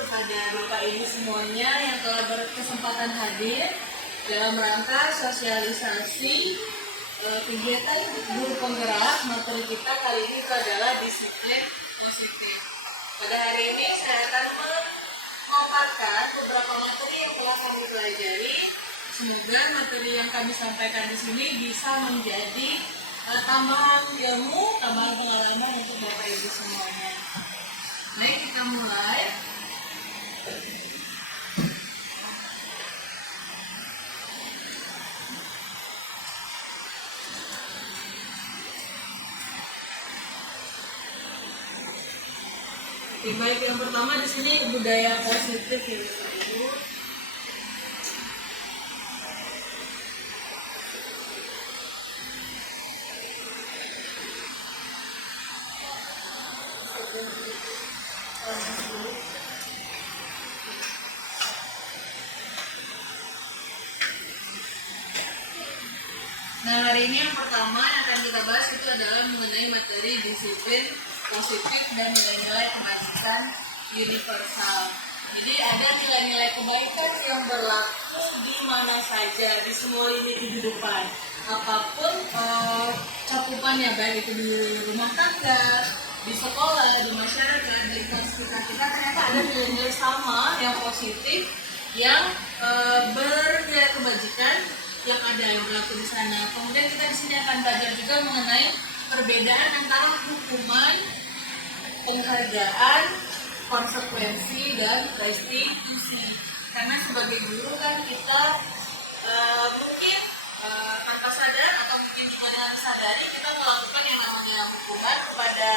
kepada Bapak Ibu semuanya yang telah berkesempatan hadir dalam rangka sosialisasi kegiatan guru penggerak. Materi kita kali ini itu adalah disiplin positif. Pada hari ini saya akan memaparkan beberapa materi yang telah kami pelajari. Semoga materi yang kami sampaikan di sini bisa menjadi tambahan ilmu, tambahan pengalaman untuk Bapak Ibu semuanya. Baik, kita mulai. Oke, baik, yang pertama di sini budaya positif ya Bapak Ibu. Nah, hari ini yang pertama yang akan kita bahas itu adalah mengenai materi disiplin positif dan nilai-nilai kebaikan universal. Jadi ada nilai-nilai kebaikan yang berlaku di mana saja, di semua lini kehidupan. Apapun cakupannya, baik itu di rumah tangga, di sekolah, di masyarakat, di sekitar kita, ternyata ada nilai-nilai sama yang positif, yang bernilai kebajikan yang ada yang berlaku di sana. Kemudian kita di sini akan belajar juga mengenai perbedaan antara hukuman, penghargaan, konsekuensi, dan restitusi. Karena sebagai guru kan kita mungkin tanpa sadar atau mungkin dengan sadari kita melakukan yang namanya hukuman kepada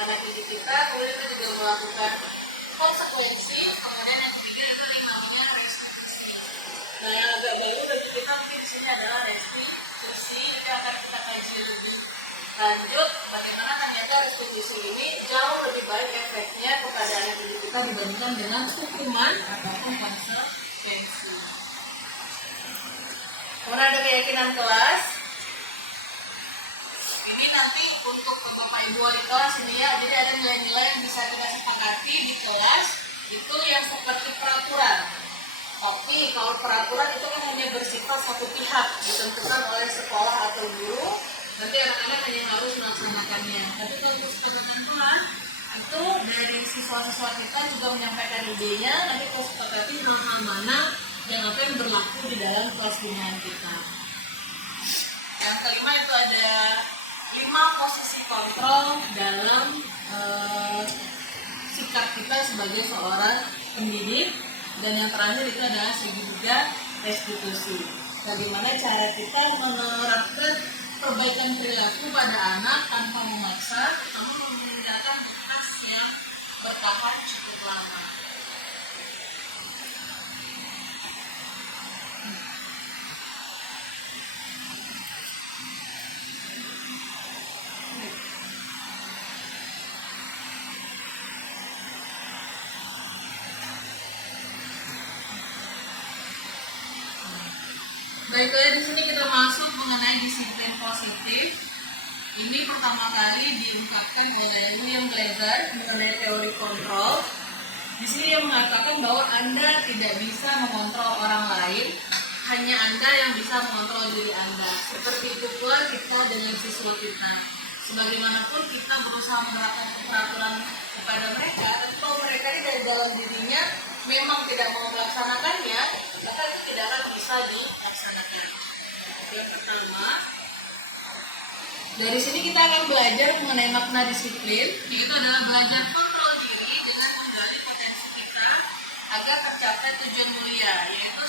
anak didik kita, kemudian kita juga melakukan konsekuensi, kemudian yang ketiga itu yang namanya restitusi. Nah, yang agak baru bagi kita mungkin di sini adalah restitusi. Ini akan kita kaji lebih lanjut bagaimana ternyata restitusi ini jauh lebih baik efeknya kepada anak didik kita dibandingkan dengan hukuman ataupun konsekuensi. Kemudian ada keyakinan kelas. Ini nanti untuk Bapak Ibu wali kelas ini ya, jadi ada nilai-nilai yang bisa kita sepakati di kelas itu yang seperti peraturan. Tapi kalau peraturan itu kan hanya bersifat satu pihak, ditentukan oleh sekolah atau guru, nanti anak-anak hanya harus melaksanakannya. Tapi untuk ketentuan itu dari siswa-siswa kita juga menyampaikan idenya, nanti kita sepakati hal-hal mana yang akan berlaku di dalam kelas binaan kita. Yang kelima itu ada 5 posisi kontrol dalam sikap kita sebagai seorang pendidik. Dan yang terakhir itu adalah juga restitusi. Bagaimana cara kita menerapkan perbaikan perilaku pada anak tanpa memaksa, namun meninggalkan bekas yang bertahan cukup lama. Baiklah, di sini kita masuk mengenai disiplin positif. Ini pertama kali diungkapkan oleh William Glaser mengenai teori kontrol. Di sini dia mengatakan bahwa Anda tidak bisa mengontrol orang lain, hanya Anda yang bisa mengontrol diri Anda. Seperti itu pula kita dengan siswa kita. Sebagaimanapun kita berusaha menerapkan peraturan kepada mereka, tapi kalau mereka ini dari dalam dirinya memang tidak mau melaksanakannya, maka itu tidak akan bisa dilaksanakan. Yang pertama, dari sini kita akan belajar mengenai makna disiplin, yaitu adalah belajar kontrol diri dengan menggali potensi kita agar tercapai tujuan mulia, yaitu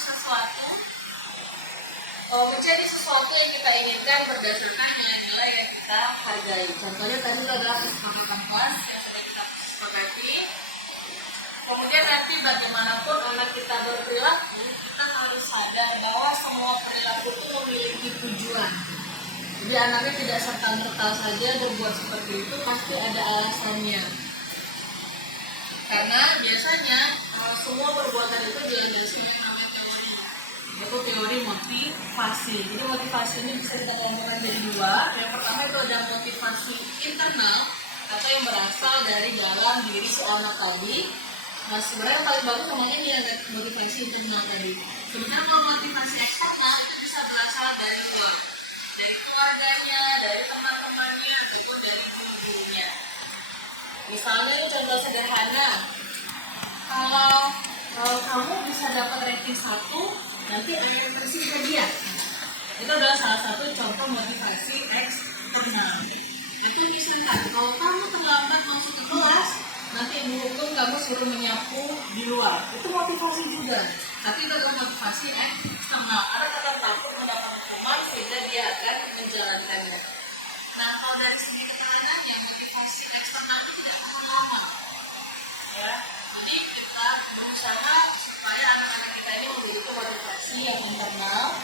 menjadi sesuatu yang kita inginkan berdasarkan nilai-nilai yang kita hargai. Contohnya tadi adalah kesepakatan kelas yang sudah kita sepakati. Kemudian nanti bagaimanapun anak kita berperilaku, kita harus sadar bahwa semua perilaku itu memiliki tujuan. Jadi anaknya tidak serta-merta saja berbuat seperti itu, pasti ada alasannya. Karena biasanya semua perbuatan itu dilandasi dengan namanya teori, yaitu teori motivasi. Jadi motivasi ini bisa kita kelompokkan jadi 2. Yang pertama itu ada motivasi internal atau yang berasal dari dalam diri si anak tadi. Nah, sebenarnya yang paling bagus namanya ini ada motivasi internal tadi. Sebenarnya kalau motivasi eksternal itu bisa berasal dari luar, dari keluarganya, dari teman-temannya, ataupun dari guru-gurunya. Misalnya ini contoh sederhana, kalau kamu bisa dapat rating 1, nanti air bersih hadiah. Itu adalah salah satu contoh motivasi eksternal. Itu misalkan kalau kamu terlambat masuk ke kelas, nanti ibu hukum kamu suruh menyapu di luar. Itu motivasi juga. Tapi itu adalah motivasi eksternal. Karena tetap takut mendapat hukuman sehingga dia akan menjalankannya. Nah, kalau dari segi keterangannya, motivasi eksternal itu tidak perlu lama. Ya, jadi kita berusaha supaya anak-anak kita ini memiliki motivasi yang internal.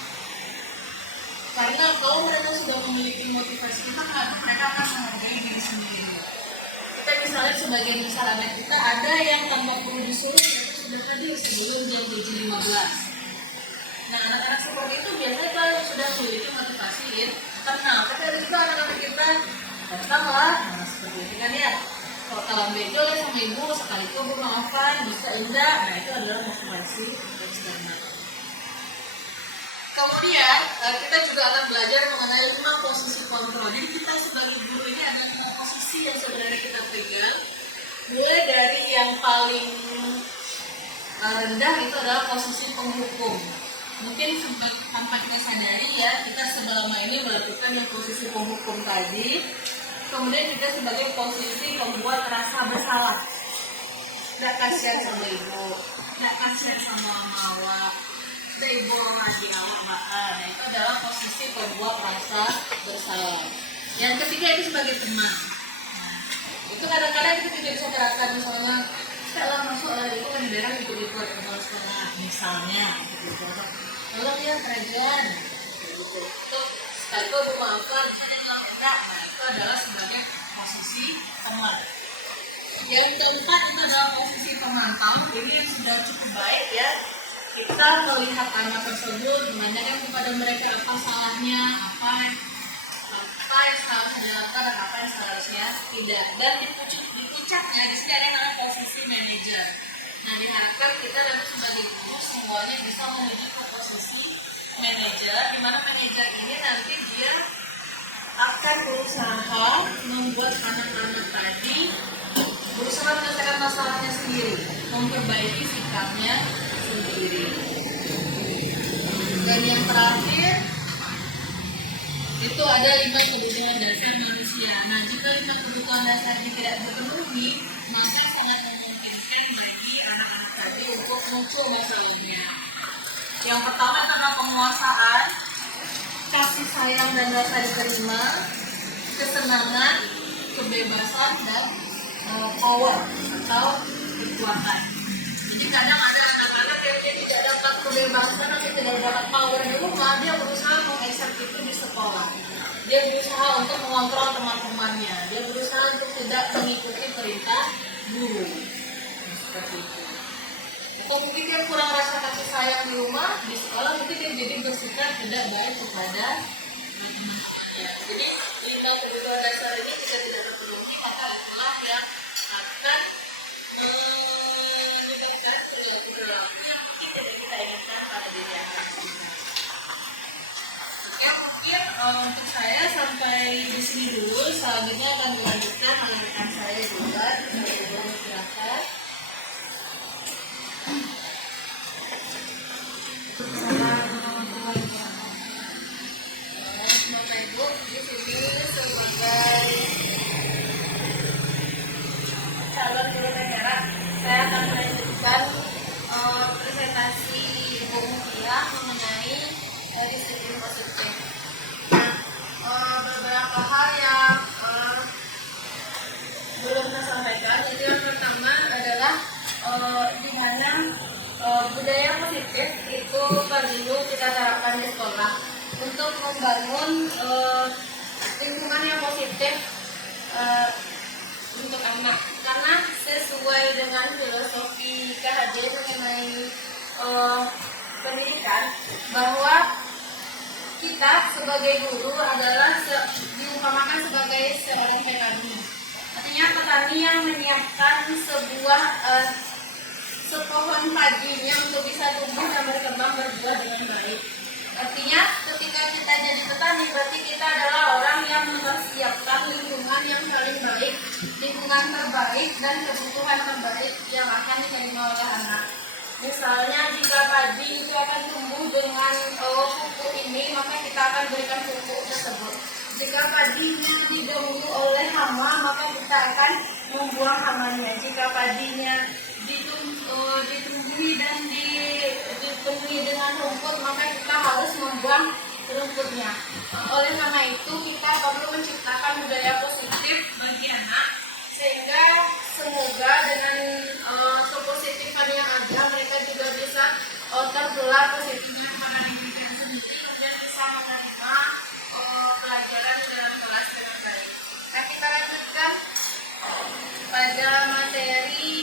Karena kalau mereka sudah memiliki motivasi kita, mereka akan menghargai diri sendiri. Kita misalnya sebagian besar anak kita ada yang tanpa perlu disuruh mereka sudah hadir sebelum jam 7.15. Nah, anak-anak seperti itu biasanya kalau sudah memiliki motivasi internal. Tapi ada juga anak-anak kita datanglah, nah seperti itu kan ya. Kalau bejo ya sama ibu sekali itu maafkan, bisa enggak. Nah, itu adalah motivasi eksternal. Kemudian kita juga akan belajar mengenai 5 posisi kontrol. Jadi kita sebagai guru ini ada 5 posisi yang sebenarnya kita pegang. Mulai dari yang paling rendah itu adalah posisi penghukum. Mungkin tanpa kita sadari ya, kita selama ini melakukan yang posisi penghukum tadi. Kemudian kita sebagai posisi pembuat rasa bersalah. Tidak kasihan sama ibu, tidak kasihan sama awak, ibu lagi awak makan. Nah, itu adalah posisi pembuat rasa bersalah. Yang ketiga itu sebagai teman. Nah, itu kadang-kadang kita tidak bisa terapkan, misalnya setelah masuk lagi itu kan di daerah ikut-ikut kepala sekolah misalnya gitu. Lalu dia kerajaan gitu. Itu sekali itu memaafkan, misalnya bilang enggak. Nah, itu adalah sebagai posisi teman. Yang keempat itu adalah posisi pemantau. Ini yang sudah cukup baik ya. Kita melihat anak tersebut, menanyakan kepada mereka apa salahnya, apa yang seharusnya dilakukan dan apa yang seharusnya tidak. Dan di puncaknya di sini ada yang namanya posisi manajer. Nah, diharapkan kita nanti sebagai guru semuanya bisa menuju ke posisi manajer, di mana manajer ini nanti dia akan berusaha membuat anak-anak tadi berusaha menyelesaikan masalahnya sendiri, memperbaiki sikapnya sendiri. Dan yang terakhir itu ada 5 kebutuhan dasar manusia. Nah, jika 5 kebutuhan dasar ini tidak terpenuhi, maka sangat memungkinkan bagi anak-anak tadi untuk muncul masalahnya. Yang pertama karena penguasaan, kasih sayang dan rasa diterima, kesenangan, kebebasan, dan power atau kekuatan. Jadi kadang ada anak-anak yang dia tidak dapat kebebasan atau tidak dapat power di rumah, dia berusaha mengekserk itu di sekolah. Dia berusaha untuk mengontrol teman-temannya. Dia berusaha untuk tidak mengikuti perintah guru. Nah, seperti itu. Atau mungkin dia kurang rasa kasih sayang di rumah, di sekolah mungkin dia jadi bersikap tidak baik kepada teman-temannya. Jadi 5 kebutuhan dasar ini jika tidak terpenuhi, maka itulah yang akan menyebabkan perilaku yang mungkin tidak kita inginkan pada diri anak kita. Oke, mungkin untuk saya sampai di sini dulu. Selanjutnya akan dilanjutkan oleh rekan saya juga. Silakan. Bapak Ibu, di sini sebagai calon guru negara, saya akan melanjutkan presentasi Ibu Mutia mengenai disiplin positif. Nah, beberapa hal yang belum saya sampaikan. Jadi yang pertama adalah di mana budaya positif itu perlu kita terapkan di sekolah untuk membangun lingkungan yang positif untuk anak. Karena sesuai dengan filosofi KHJ mengenai pendidikan, bahwa kita sebagai guru adalah diumpamakan sebagai seorang petani. Artinya petani yang menyiapkan sebuah paginya untuk bisa tumbuh dan berkembang berbuah dengan baik. Artinya ketika kita jadi petani berarti kita adalah orang yang mempersiapkan lingkungan yang paling baik, lingkungan terbaik dan kebutuhan terbaik yang akan diterima oleh anak. Misalnya jika padi itu akan tumbuh dengan pupuk ini, maka kita akan berikan pupuk tersebut. Jika padinya diganggu oleh hama, maka kita akan membuang hamanya. Jika padinya ditumbuhi dan dipenuhi dengan rumput, maka kita harus membuang rumputnya. Oleh karena itu kita perlu menciptakan budaya positif bagi anak, sehingga semoga dengan kepositifan yang ada mereka juga bisa tertular positifnya pada diri sendiri, kemudian bisa menerima pelajaran dalam kelas dengan baik. Nah, kita lanjutkan pada materi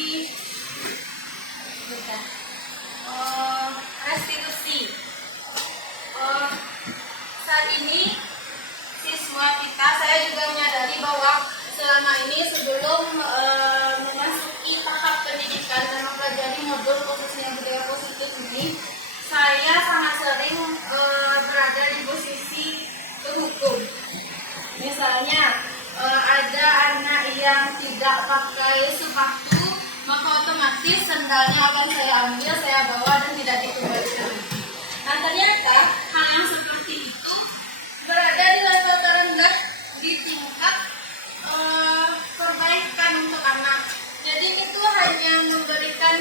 restitusi. Saat ini siswa kita, saya juga menyadari bahwa selama ini sebelum memasuki tahap pendidikan dan mempelajari modul khususnya budaya positif ini, saya sangat sering berada di posisi penghukum. Misalnya ada anak yang tidak pakai sepatu, maka otomatis sendalnya akan saya ambil, saya bawa dan tidak dikembalikan. Nah, ternyata hal yang seperti itu berada di level terendah di tingkat perbaikan untuk anak. Jadi itu hanya memberikan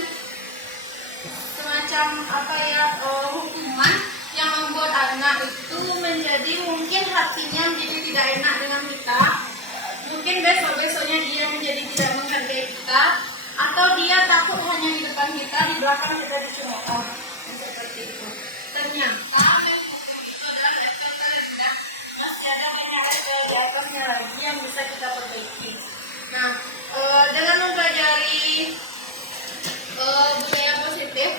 semacam hukuman yang membuat anak itu menjadi mungkin hatinya menjadi tidak enak dengan kita. Mungkin besok-besoknya dia menjadi tidak menghargai kita, atau dia takut hanya di depan kita, di belakang kita dicemooh. Seperti itu. Ternyata itu adalah level terendah, masih ada banyak level di atasnya lagi yang bisa kita perbaiki. Nah, dengan mempelajari budaya positif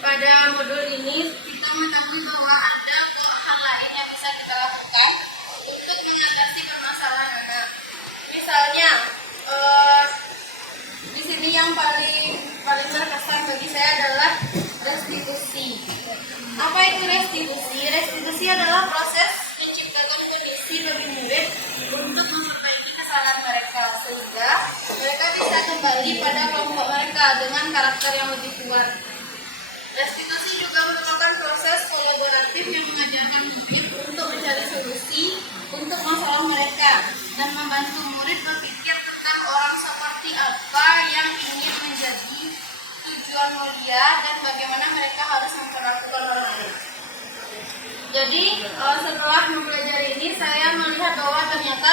pada modul ini, kita mengetahui bahwa ada hal lain yang bisa kita lakukan untuk mengatasi permasalahan anak. Misalnya, di sini yang paling berkesan bagi saya adalah restitusi. Apa itu restitusi? Restitusi adalah proses menciptakan kondisi bagi murid untuk memperbaiki kesalahan mereka, sehingga mereka bisa kembali pada kelompok mereka dengan karakter yang lebih kuat. Restitusi juga merupakan proses kolaboratif yang mengajarkan murid untuk mencari solusi untuk masalah mereka dan membantu murid berpikir tentang orang seperti apa yang ingin menjadi tujuan mulia dan bagaimana mereka harus memperlakukan orang lain. Jadi setelah mempelajari ini, saya melihat bahwa ternyata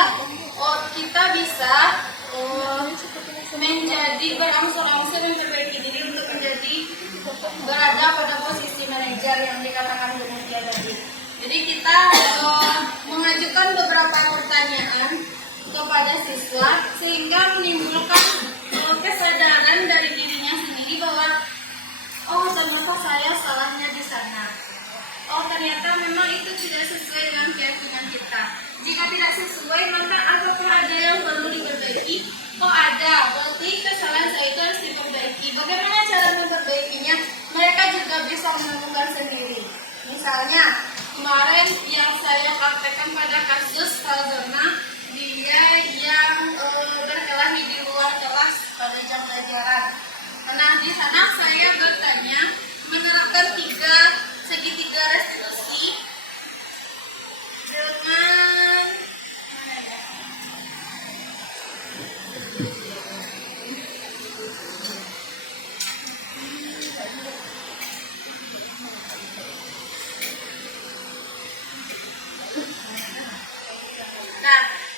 kita bisa menjadi berangsur-angsur memperbaiki diri untuk menjadi berada pada posisi manajer yang dikatakan Bu Mutia tadi. Jadi kita mengajukan beberapa pertanyaan kepada siswa sehingga menimbulkan kesadaran dari dirinya sendiri bahwa ternyata saya salahnya di sana. Ternyata memang itu tidak sesuai dengan keyakinan kita. Jika tidak sesuai, maka apakah ada yang perlu diperbaiki? Ada, berarti kesalahan saya itu harus diperbaiki. Bagaimana cara memperbaikinya? Mereka juga bisa menemukan sendiri. Misalnya, kemarin yang saya praktekkan pada kasus Salzona, dia yang berkelahi di luar kelas pada jam pelajaran. Nah, di sana saya bertanya menerapkan segitiga restitusi dengan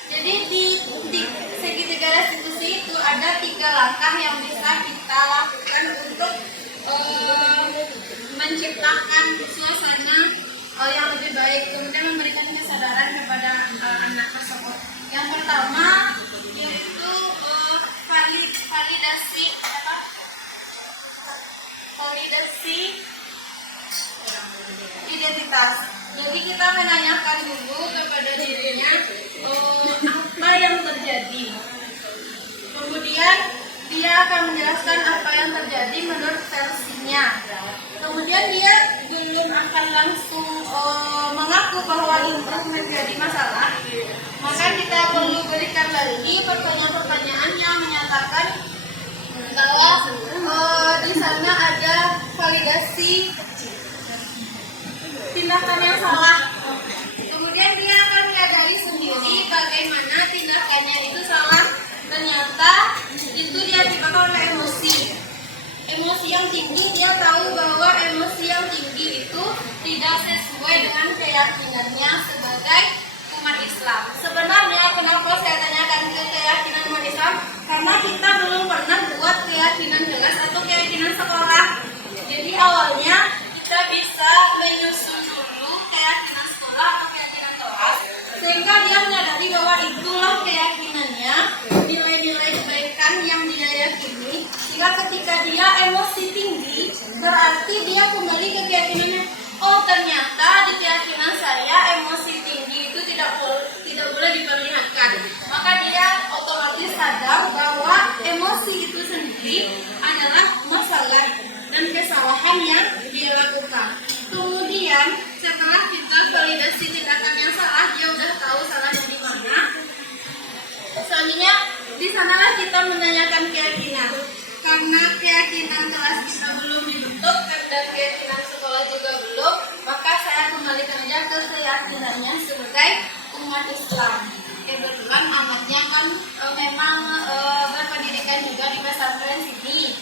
jadi di segitiga restitusi itu ada 3 langkah yang bisa kita lakukan untuk menciptakan suasana yang lebih baik, kemudian memberikan kesadaran kepada anak tersebut. Yang pertama yaitu validasi identitas. Jadi kita menanyakan dulu kepada dirinya apa yang terjadi. Kemudian dia akan menjelaskan apa yang terjadi menurut versinya. lagi pertanyaan-pertanyaan yang menyatakan bahwa di sana ada validasi tindakan yang salah. Kemudian dia akan menyadari sendiri bagaimana tindakannya itu salah. Ternyata itu dia disebabkan oleh emosi yang tinggi. Dia tahu bahwa emosi yang tinggi itu tidak sesuai dengan keyakinannya sebagai umat Islam. Sebenarnya kenapa saya tanyakan ke keyakinan umat Islam? Karena kita belum pernah buat keyakinan jelas atau keyakinan sekolah. Jadi awalnya kita bisa menyusun dulu keyakinan sekolah atau keyakinan kelas, sehingga dia menyadari bahwa itulah keyakinannya, nilai-nilai kebaikan yang dia yakini. Sehingga ketika dia emosi tinggi, berarti dia kembali ke keyakinannya. Oh, ternyata di keyakinan saya emosi tinggi itu tidak boleh diperlihatkan. Maka dia otomatis sadar bahwa emosi itu sendiri adalah masalah dan kesalahan yang dia lakukan. Kemudian setelah kita validasi tindakan yang salah, dia udah tahu salahnya di mana. Selanjutnya di sanalah kita menanyakan keyakinan. Karena keyakinan kelas kita belum dibentuk dan keyakinan sekolah juga belum, maka saya kembalikan aja ke keyakinannya sebagai umat Islam. Kebetulan amatnya kan memang berpendidikan juga di pesantren sini,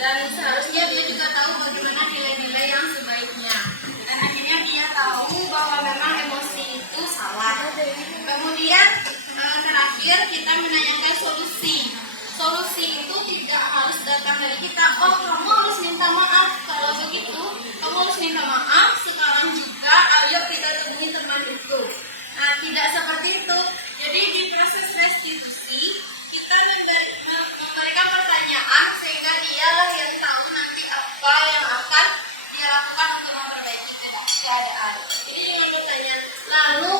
dan seharusnya dia juga tahu bagaimana nilai-nilai yang sebaiknya. Dan akhirnya dia tahu bahwa memang emosi itu salah. Kemudian terakhir kita menanyakan solusi. Solusi itu tidak harus datang dari kita. Oh, kamu harus minta maaf. Kalau begitu, kamu harus minta maaf sekarang juga. Ayo kita temui teman itu. Nah, tidak seperti itu. Jadi di proses restitusi kita memberikan pertanyaan sehingga dia yang tahu nanti apa yang akan dia lakukan untuk memperbaiki keadaan. Ini cuma bertanya. Lalu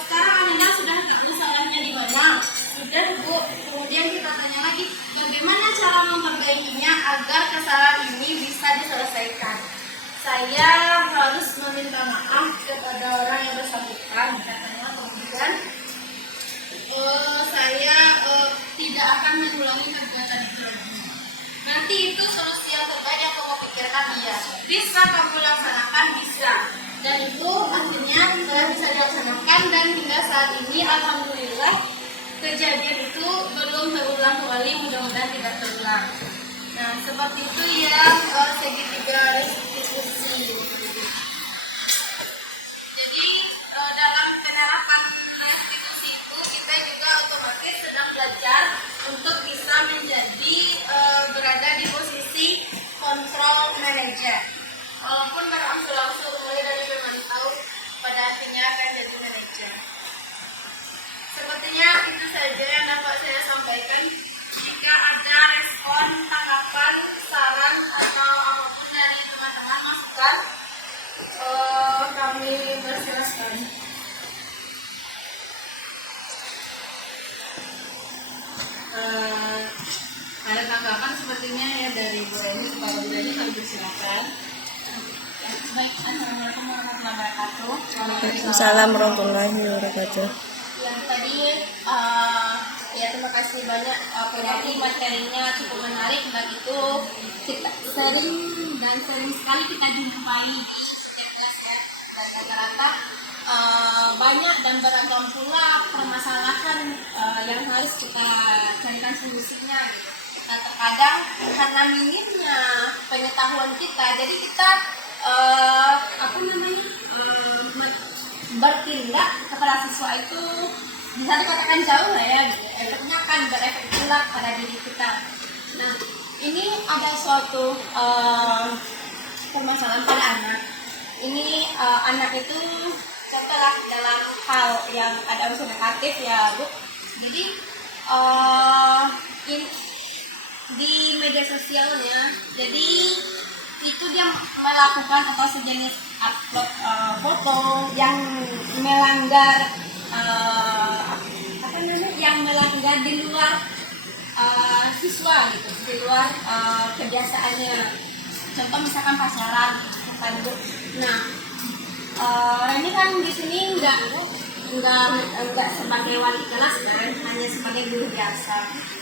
sekarang Ananda sudah tahu salahnya di mana? Sudah, Bu. Kemudian kita tanya lagi, bagaimana cara memperbaikinya agar kesalahan ini bisa diselesaikan? Saya harus meminta maaf kepada orang yang bersangkutan, katanya. Kemudian saya tidak akan mengulangi kegiatan itu lagi. Nanti itu solusi yang terbaik yang kamu pikirkan dia. Bisa kamu laksanakan, bisa. Dan itu akhirnya bisa dilaksanakan, dan hingga saat ini alhamdulillah kejadian itu belum terulang kembali, mudah-mudahan tidak terulang. Nah, seperti itu ya segitiga restitusi. Jadi dalam penerapan restitusi itu kita juga otomatis sedang belajar untuk bisa menjadi berada di posisi kontrol manager. Walaupun berangsur-angsur mulai dari memantau, pada akhirnya akan jadi manajer. Sepertinya itu saja yang dapat saya sampaikan. Jika ada respon, tanggapan, saran, atau apapun dari teman-teman masukan, kami persilakan. Ada tanggapan sepertinya ya dari Bu Reni. Kalau Bu Reni kami persilakan. Assalamualaikum warahmatullahi wabarakatuh. Yang tadi ya terima kasih banyak, berarti materinya cukup menarik, dan itu kita sering sekali kita jumpai di kelas ya. Rata-rata banyak dan beragam pula permasalahan yang harus kita carikan solusinya gitu. Nah, terkadang karena minimnya pengetahuan kita, jadi kita bertindak kepada siswa itu bisa dikatakan jauh lah ya, gitu. Efeknya kan berefek pula pada diri kita. Nah, ini ada suatu permasalahan pada anak. Ini anak itu contohlah dalam hal yang ada unsur negatif ya, Bu. Jadi di media sosialnya, jadi itu dia melakukan atau sejenis upload foto yang melanggar yang melanggar di luar siswa gitu, di luar kebiasaannya. Contoh misalkan pacaran, kan Bu. Nah, ini kan di sini enggak sebagai wali kelas kan, hanya sebagai guru biasa.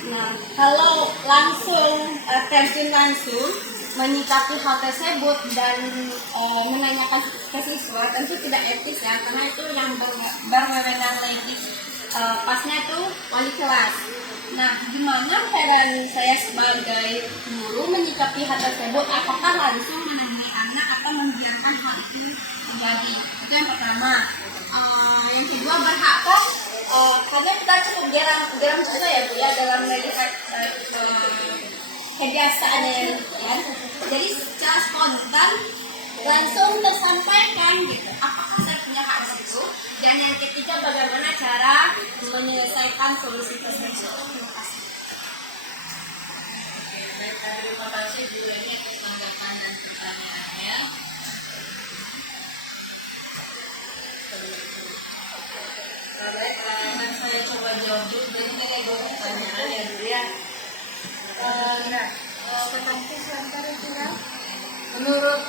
Nah, kalau langsung terjun langsung menyikapi hal tersebut dan menanyakan ke siswa tentu tidak etis ya, karena itu yang berwenang lagi pasnya itu wali kelas. Nah, gimana peran saya sebagai guru menyikapi hal tersebut? Apakah langsung menemui anak atau membiarkan hal itu terjadi? Itu yang pertama. Yang kedua, berhakkah karena kita cukup jarang juga ya Bu ya dalam melihat kebiasaannya ya. Jadi secara spontan langsung tersampaikan gitu. Apakah saya punya hak di situ? Dan yang ketiga, bagaimana cara menyelesaikan solusi tersebut? Terima kasih. Oke, baik, terima kasih Bu Eni atas tanggapan dan pertanyaannya. Baik, akan saya coba jawab dulu. Jadi tadi ada dua pertanyaan ya Bu ya. Menurut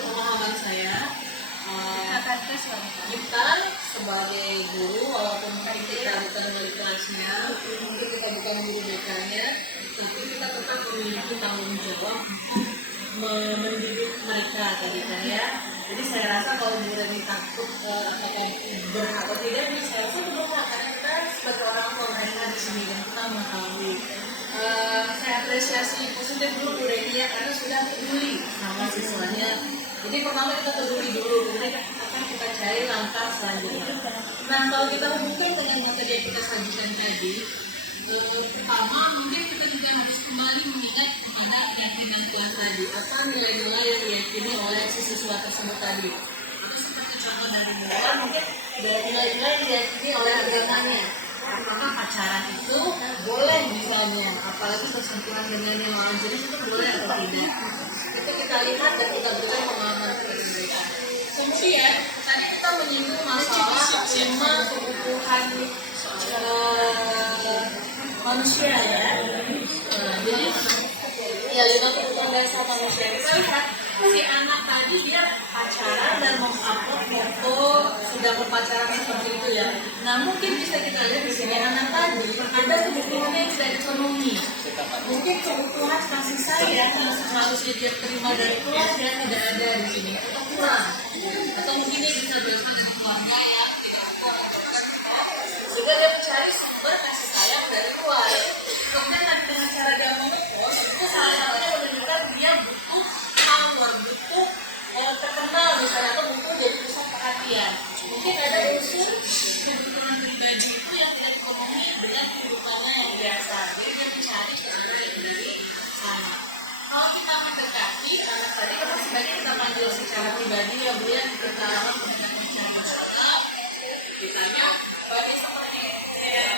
pemahaman saya, kita sebagai guru, walaupun kita bukan wali kelasnya, mungkin kita bukan guru BK-nya, tapi kita tetap memiliki tanggung jawab mendidik mereka tadi saya. Jadi saya rasa kalau Bu Reni takut apakah berhak atau tidak, ini saya rasa itu berhak karena kita sebagai orang tua mereka di sini dan kita mengetahui. Saya apresiasi positif dulu Bu Reni ya, karena sudah peduli sama siswanya. Jadi pertama kita peduli dulu, kemudian akan kita cari langkah selanjutnya. Nah, kalau kita hubungkan dengan materi yang kita sajikan tadi, pertama mungkin kita juga harus kembali mengingat kepada keyakinan kelas tadi, apa nilai-nilai yang diyakini oleh si siswa tersebut tadi. Atau seperti contoh dari bawah, mungkin dari nilai-nilai yang diyakini oleh agamanya. Apakah pacaran itu boleh misalnya, apalagi bersentuhan dengan yang lawan jenis itu boleh atau tidak? Itu kita lihat dan kita berikan pemahaman kepada mereka. Kemudian tadi kita menyinggung masalah 5 kebutuhan manusia ya. Jadi ya 5 kebutuhan dasar manusia. Kita lihat si anak tadi dia pacaran dan mengupload foto sudah berpacaran seperti itu ya. Nah, mungkin bisa kita lihat di sini anak tadi ada kebutuhannya yang tidak dipenuhi. Mungkin kebutuhan kasih sayang yang seharusnya dia terima dari keluarga tidak ada di sini atau kurang. Atau mungkin dia bisa berasal dari keluarga yang tidak kuat sehingga dia mencari sumber kasih sayang dari luar. Kemudian nanti dengan cara dia mengepost itu salah satunya menunjukkan dia butuh power, butuh terkenal misalnya, atau butuh jadi pusat perhatian. Mungkin ada unsur kebutuhan pribadi itu yang tidak dipenuhi dengan kehidupannya yang biasa. Jadi dia mencari cara yang dari sana. Kalau kita mendekati anak tadi, kan sebaiknya kita panggil secara pribadi ya Bu ya, kita mendekati secara personal. Misalnya bagi seperti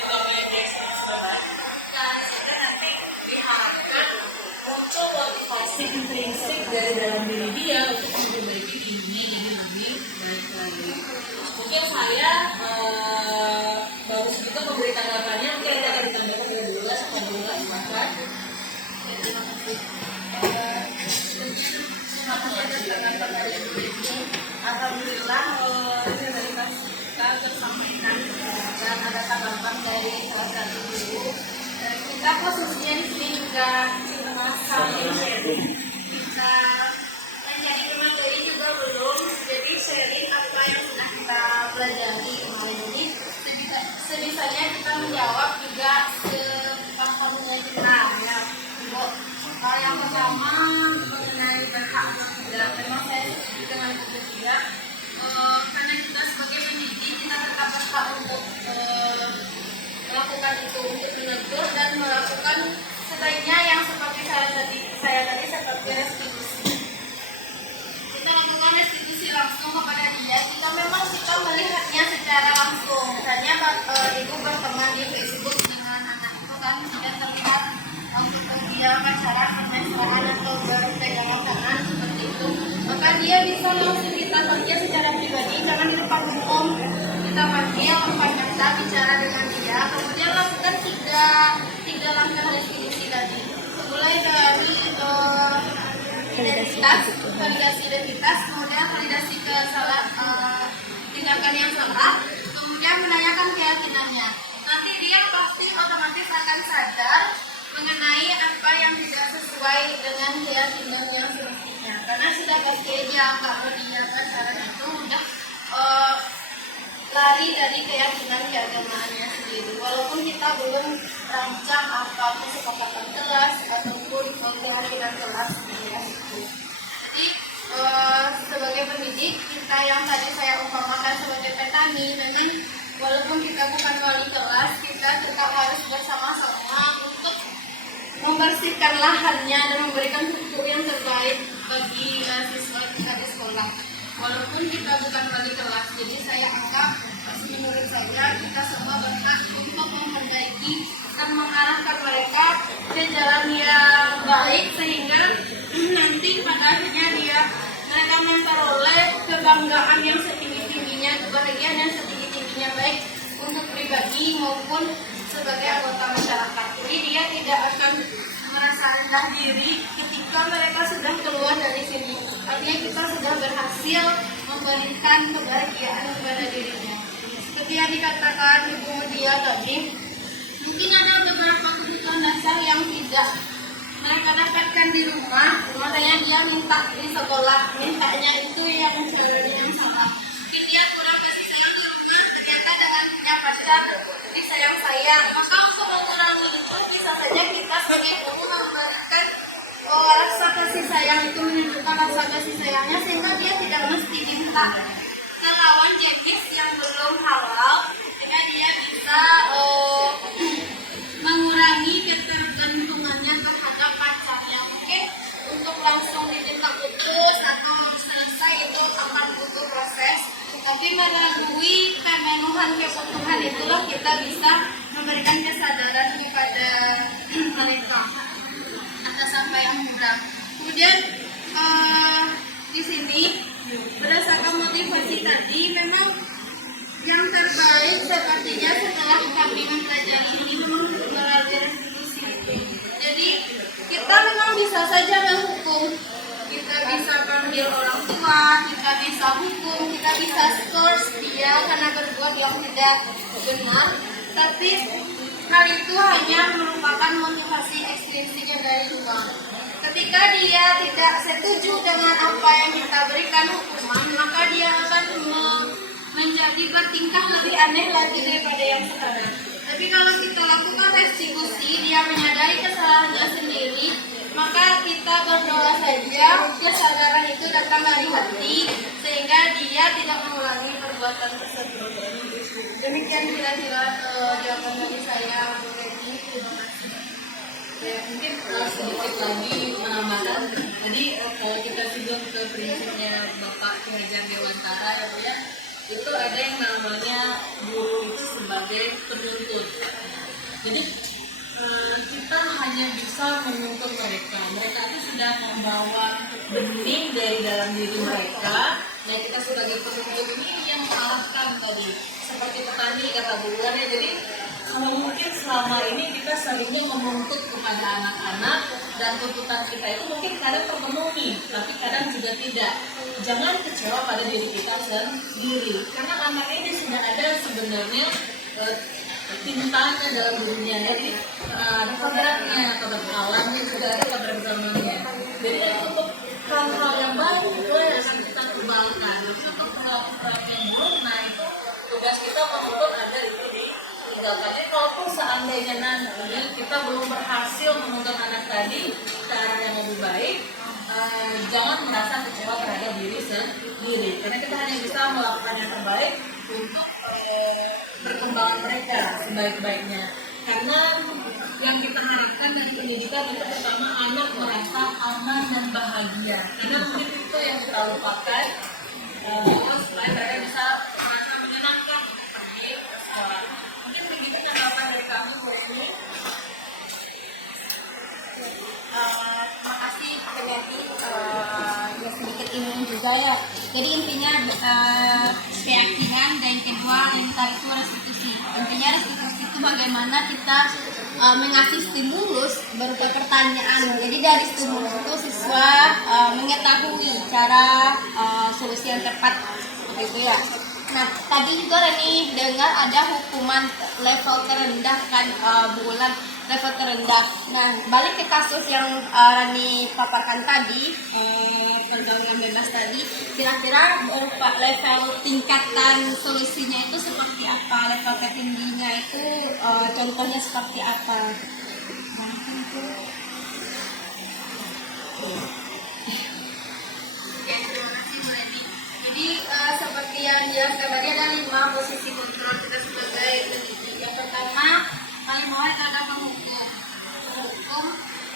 bapak yang biasa sekolah, nah disitu nanti diharapkan muncul motivasi intrinsik dari dalam diri dia untuk memperbaiki dirinya jadi lebih baik lagi. Mungkin saya baru segitu memberi tanggapannya, mungkin kita akan ditambahkan dari 12 atau 12 maka terima kasih. Terima kasih atas tanggapan dari Bu Reni. Alhamdulillah kita tersampaikan dan ada tanggapan dari salah satu guru. Kita khususnya di sini juga saling sharing. Kita menjadi materi juga belum, jadi sharing apa yang sudah kita pelajari kemarin ini. Sebisanya kita menjawab juga sepaham-pahamnya kita ya. Yang pertama mengenai berhak tidak, memang saya setuju dengan Bu juga. Karena kita sebagai pendidik kita tetap berhak untuk melakukan itu, untuk menegur dan melakukan sebaiknya yang seperti saya tadi seperti restitusi. Kita melakukan restitusi langsung kepada dia. Kita melihatnya secara langsung. Misalnya ibu berteman di Facebook dengan anak itu kan, dan terlihat langsung dia pacaran, bermesraan atau berpegangan tangan seperti itu. Maka dia bisa langsung kita panggil secara pribadi, jangan di depan umum. Kita panggil, kita bicara dengan dia, kemudian lakukan tiga langkah restitusi tadi. Mulai dari validasi identitas, kemudian validasi tingkat mengajarkan yang salah, kemudian menanyakan keyakinannya. Nanti dia pasti otomatis akan sadar mengenai apa yang tidak sesuai dengan keyakinan yang semestinya. Karena sudah pasti aja kalau dia pacaran itu udah lari dari keyakinan keagamaannya sendiri. Walaupun kita belum rancang apa kesepakatan kelas ataupun keyakinan kelas ya. Jadi sebagai pendidik kita yang tadi saya umpamakan sebagai petani, memang walaupun kita bukan wali kelas, kita tetap harus bersama-sama untuk membersihkan lahannya dan memberikan pupuk yang terbaik bagi siswa kita di sekolah. Walaupun kita bukan wali kelas, jadi saya anggap menurut saya kita semua berhak untuk memperbaiki dan mengarahkan mereka ke jalan yang baik sehingga nanti pada akhirnya mereka memperoleh kebanggaan yang setinggi-tingginya, kebahagiaan yang setinggi-tingginya baik untuk pribadi maupun sebagai anggota masyarakat. Jadi dia tidak akan merasa rendah diri ketika mereka sudah keluar dari sini. Artinya kita sudah berhasil memberikan kebahagiaan kepada dirinya. Seperti yang dikatakan Ibu Mutia tadi, mungkin ada beberapa kebutuhan dasar yang tidak mereka dapatkan di rumah, makanya dia minta di sekolah, mintanya itu yang sebenarnya yang salah. Mungkin dia kurang kasih sayang di rumah, ternyata dengan punya pacar disayang-sayang. Maka untuk mengurangi itu bisa saja kita sebagai ibu memberikan rasa kasih sayang itu, menunjukkan rasa kasih sayangnya sehingga dia tidak mesti minta ke lawan jenis yang belum halal, sehingga dia bisa mengurangi ketergantungannya terhadap pacarnya. Mungkin untuk langsung ditindak putus atau selesai itu akan butuh proses, tapi melalui pemenuhan kebutuhan itulah kita bisa memberikan kesadaran kepada mereka atas apa yang kurang. Kemudian di sini berdasarkan motivasi tadi, memang yang terbaik sepertinya setelah kami mempelajari ini memang melalui restitusi. Jadi kita memang bisa saja menghukum, kita bisa panggil orang tua, kita bisa hukum, kita bisa skors dia karena berbuat yang tidak benar, tapi hal itu hanya merupakan motivasi ekstrinsiknya dari luar. Ketika dia tidak setuju dengan apa yang kita berikan hukuman, maka dia akan menjadi bertingkah lebih aneh lagi daripada yang sekarang. Tapi kalau kita lakukan restitusi, dia menyadari kesalahannya sendiri, maka kita berdoa saja kesadaran itu datang dari hati sehingga dia tidak mengulangi perbuatan tersebut. Demikian kira-kira jawaban dari saya. Terima kasih. Ya, mungkin sedikit lagi menambahkan. Jadi kalau kita singgung ke prinsipnya Bapak Ki Hajar Dewantara ya Bu ya, itu ada yang namanya guru itu sebagai penuntut. Jadi kita hanya bisa menuntut mereka. Mereka itu sudah membawa benih dari dalam diri mereka. Nah kita sebagai penuntut ini yang mengarahkan tadi. Seperti petani kata Bu ya. Jadi mungkin selama ini kita seringnya menuntut kepada anak-anak dan tuntutan kita itu mungkin kadang terpenuhi, tapi kadang juga tidak. Jangan kecewa pada diri kita sendiri, karena anak ini sudah ada sebenarnya tintanya dalam dirinya. Jadi ada kodratnya, kodrat alamnya juga ada kodrat zamannya. Jadi untuk hal-hal yang baik itu yang akan kita kembangkan. Tapi untuk hal-hal yang buruk, nah itu tugas kita menuntut agar itu jadi kalaupun seandainya nanti kita belum berhasil menuntut anak tadi ke arah yang lebih baik, jangan merasa kecewa terhadap diri sendiri, karena kita hanya bisa melakukan yang terbaik untuk perkembangan mereka sebaik-baiknya. Karena yang kita harapkan dari pendidikan itu pertama anak merasa aman dan bahagia, karena mungkin itu yang kita lupakan, terus supaya mereka bisa merasa menyenangkan pergi ke sekolah. Mungkin begitu tanggapan dari kami Bu Eni. Terima kasih terjadi sedikit ilmu juga ya. Jadi intinya keyakinan dan kedua yang tadi itu restitusi. Intinya restitusi itu bagaimana kita mengasih stimulus berupa pertanyaan. Jadi dari stimulus itu siswa mengetahui cara solusi yang tepat, begitu ya. Nah, tadi juga Reni dengar ada hukuman level terendah kan, bulan level terendah. Nah, balik ke kasus yang Reni paparkan tadi, pergaulan bebas tadi, kira-kira level tingkatan solusinya itu seperti apa? Level tertingginya itu contohnya seperti apa? Oke, terima kasih Bu Leni. Jadi seperti yang dijelaskan tadi ada 5 posisi kontrol kita sebagai pendidik. Yang pertama, paling bawah itu ada penghukum. Penghukum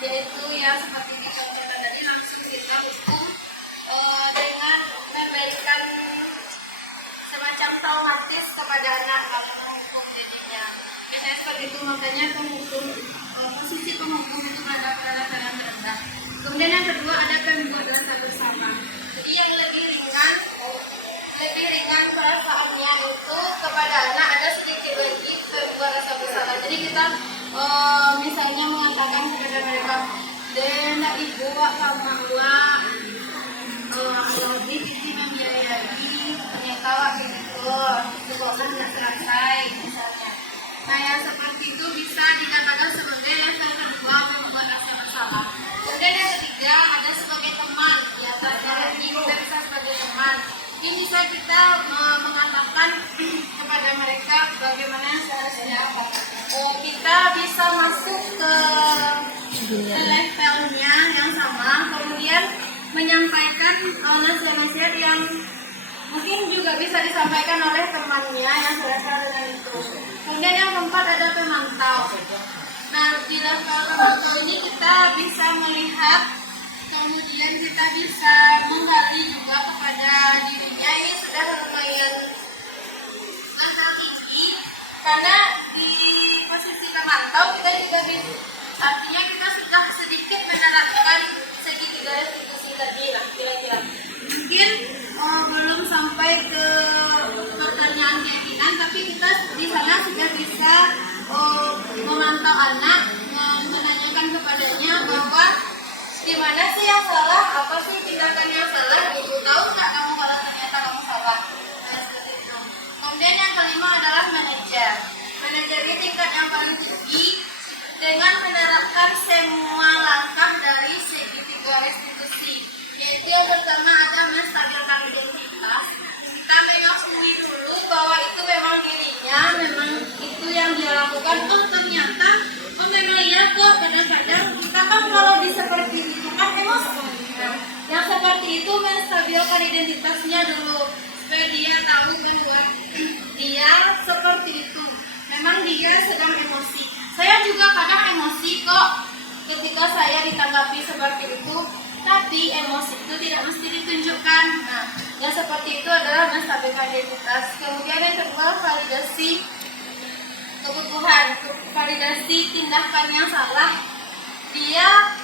yaitu yang seperti dicontohkan tadi, langsung kita hukum dengan memberikan semacam traumatis kepada anak lalu menghukum dirinya. Misalnya seperti itu, makanya penghukum posisi penghukum itu pada level yang terendah. Kemudian yang kedua ada pembuat rasa bersama. Jadi yang lebih ringan perasaannya itu kepada anak ada sedikit lagi pembuat rasa bersama. Jadi kita misalnya mengatakan kepada mereka, "Den, ibu sama Allah lebih sisi membiayai ternyata waktu itu sekolah tidak selesai misalnya." Nah yang seperti itu bisa dikatakan sebagai level kedua membuat rasa bersalah. Kemudian yang ketiga ada sebagai teman, di atasnya lagi kita bisa sebagai teman. Ini bisa kita mengatakan kepada mereka bagaimana seharusnya kita bisa masuk ke levelnya yang sama, kemudian menyampaikan nasihat-nasihat yang mungkin juga bisa disampaikan oleh temannya yang selevel dengan itu. Kemudian yang keempat ada pemantau. Nah, di level pemantau ini kita bisa melihat, kemudian kita bisa menggali juga kepada dirinya. Ini sudah lumayan mahal tinggi, karena di posisi pemantau kita juga bisa, artinya kita sudah sedikit menerapkan segitiga restitusi tadi lah kira-kira. Mungkin belum sampai ke pertanyaan keyakinan, tapi kita di sana sudah bisa memantau anak, menanyakan kepadanya bahwa di mana sih yang salah, apa sih tindakan yang salah, ibu tahu nggak kamu kalau ternyata kamu salah. Nah, seperti itu. Kemudian yang kelima adalah manajer. Manajer ini tingkat yang paling tinggi dengan menerapkan semua langkah dari segitiga restitusi. Yaitu yang pertama ada menstabilkan identitas. Kita mengakui dulu bahwa itu memang dirinya, memang itu yang dia lakukan. Oh ternyata, oh memang iya kok, kadang-kadang kita kan kalau di seperti itu kan emosi. Nah, yang seperti itu menstabilkan identitasnya dulu supaya dia tahu bahwa dia seperti itu. Memang dia sedang emosi. Saya juga kadang emosi kok ketika saya ditanggapi seperti itu. Tapi emosi itu tidak mesti ditunjukkan. Nah, yang seperti itu adalah menstabilkan identitas. Kemudian yang kedua, validasi kebutuhan, validasi tindakan yang salah. Dia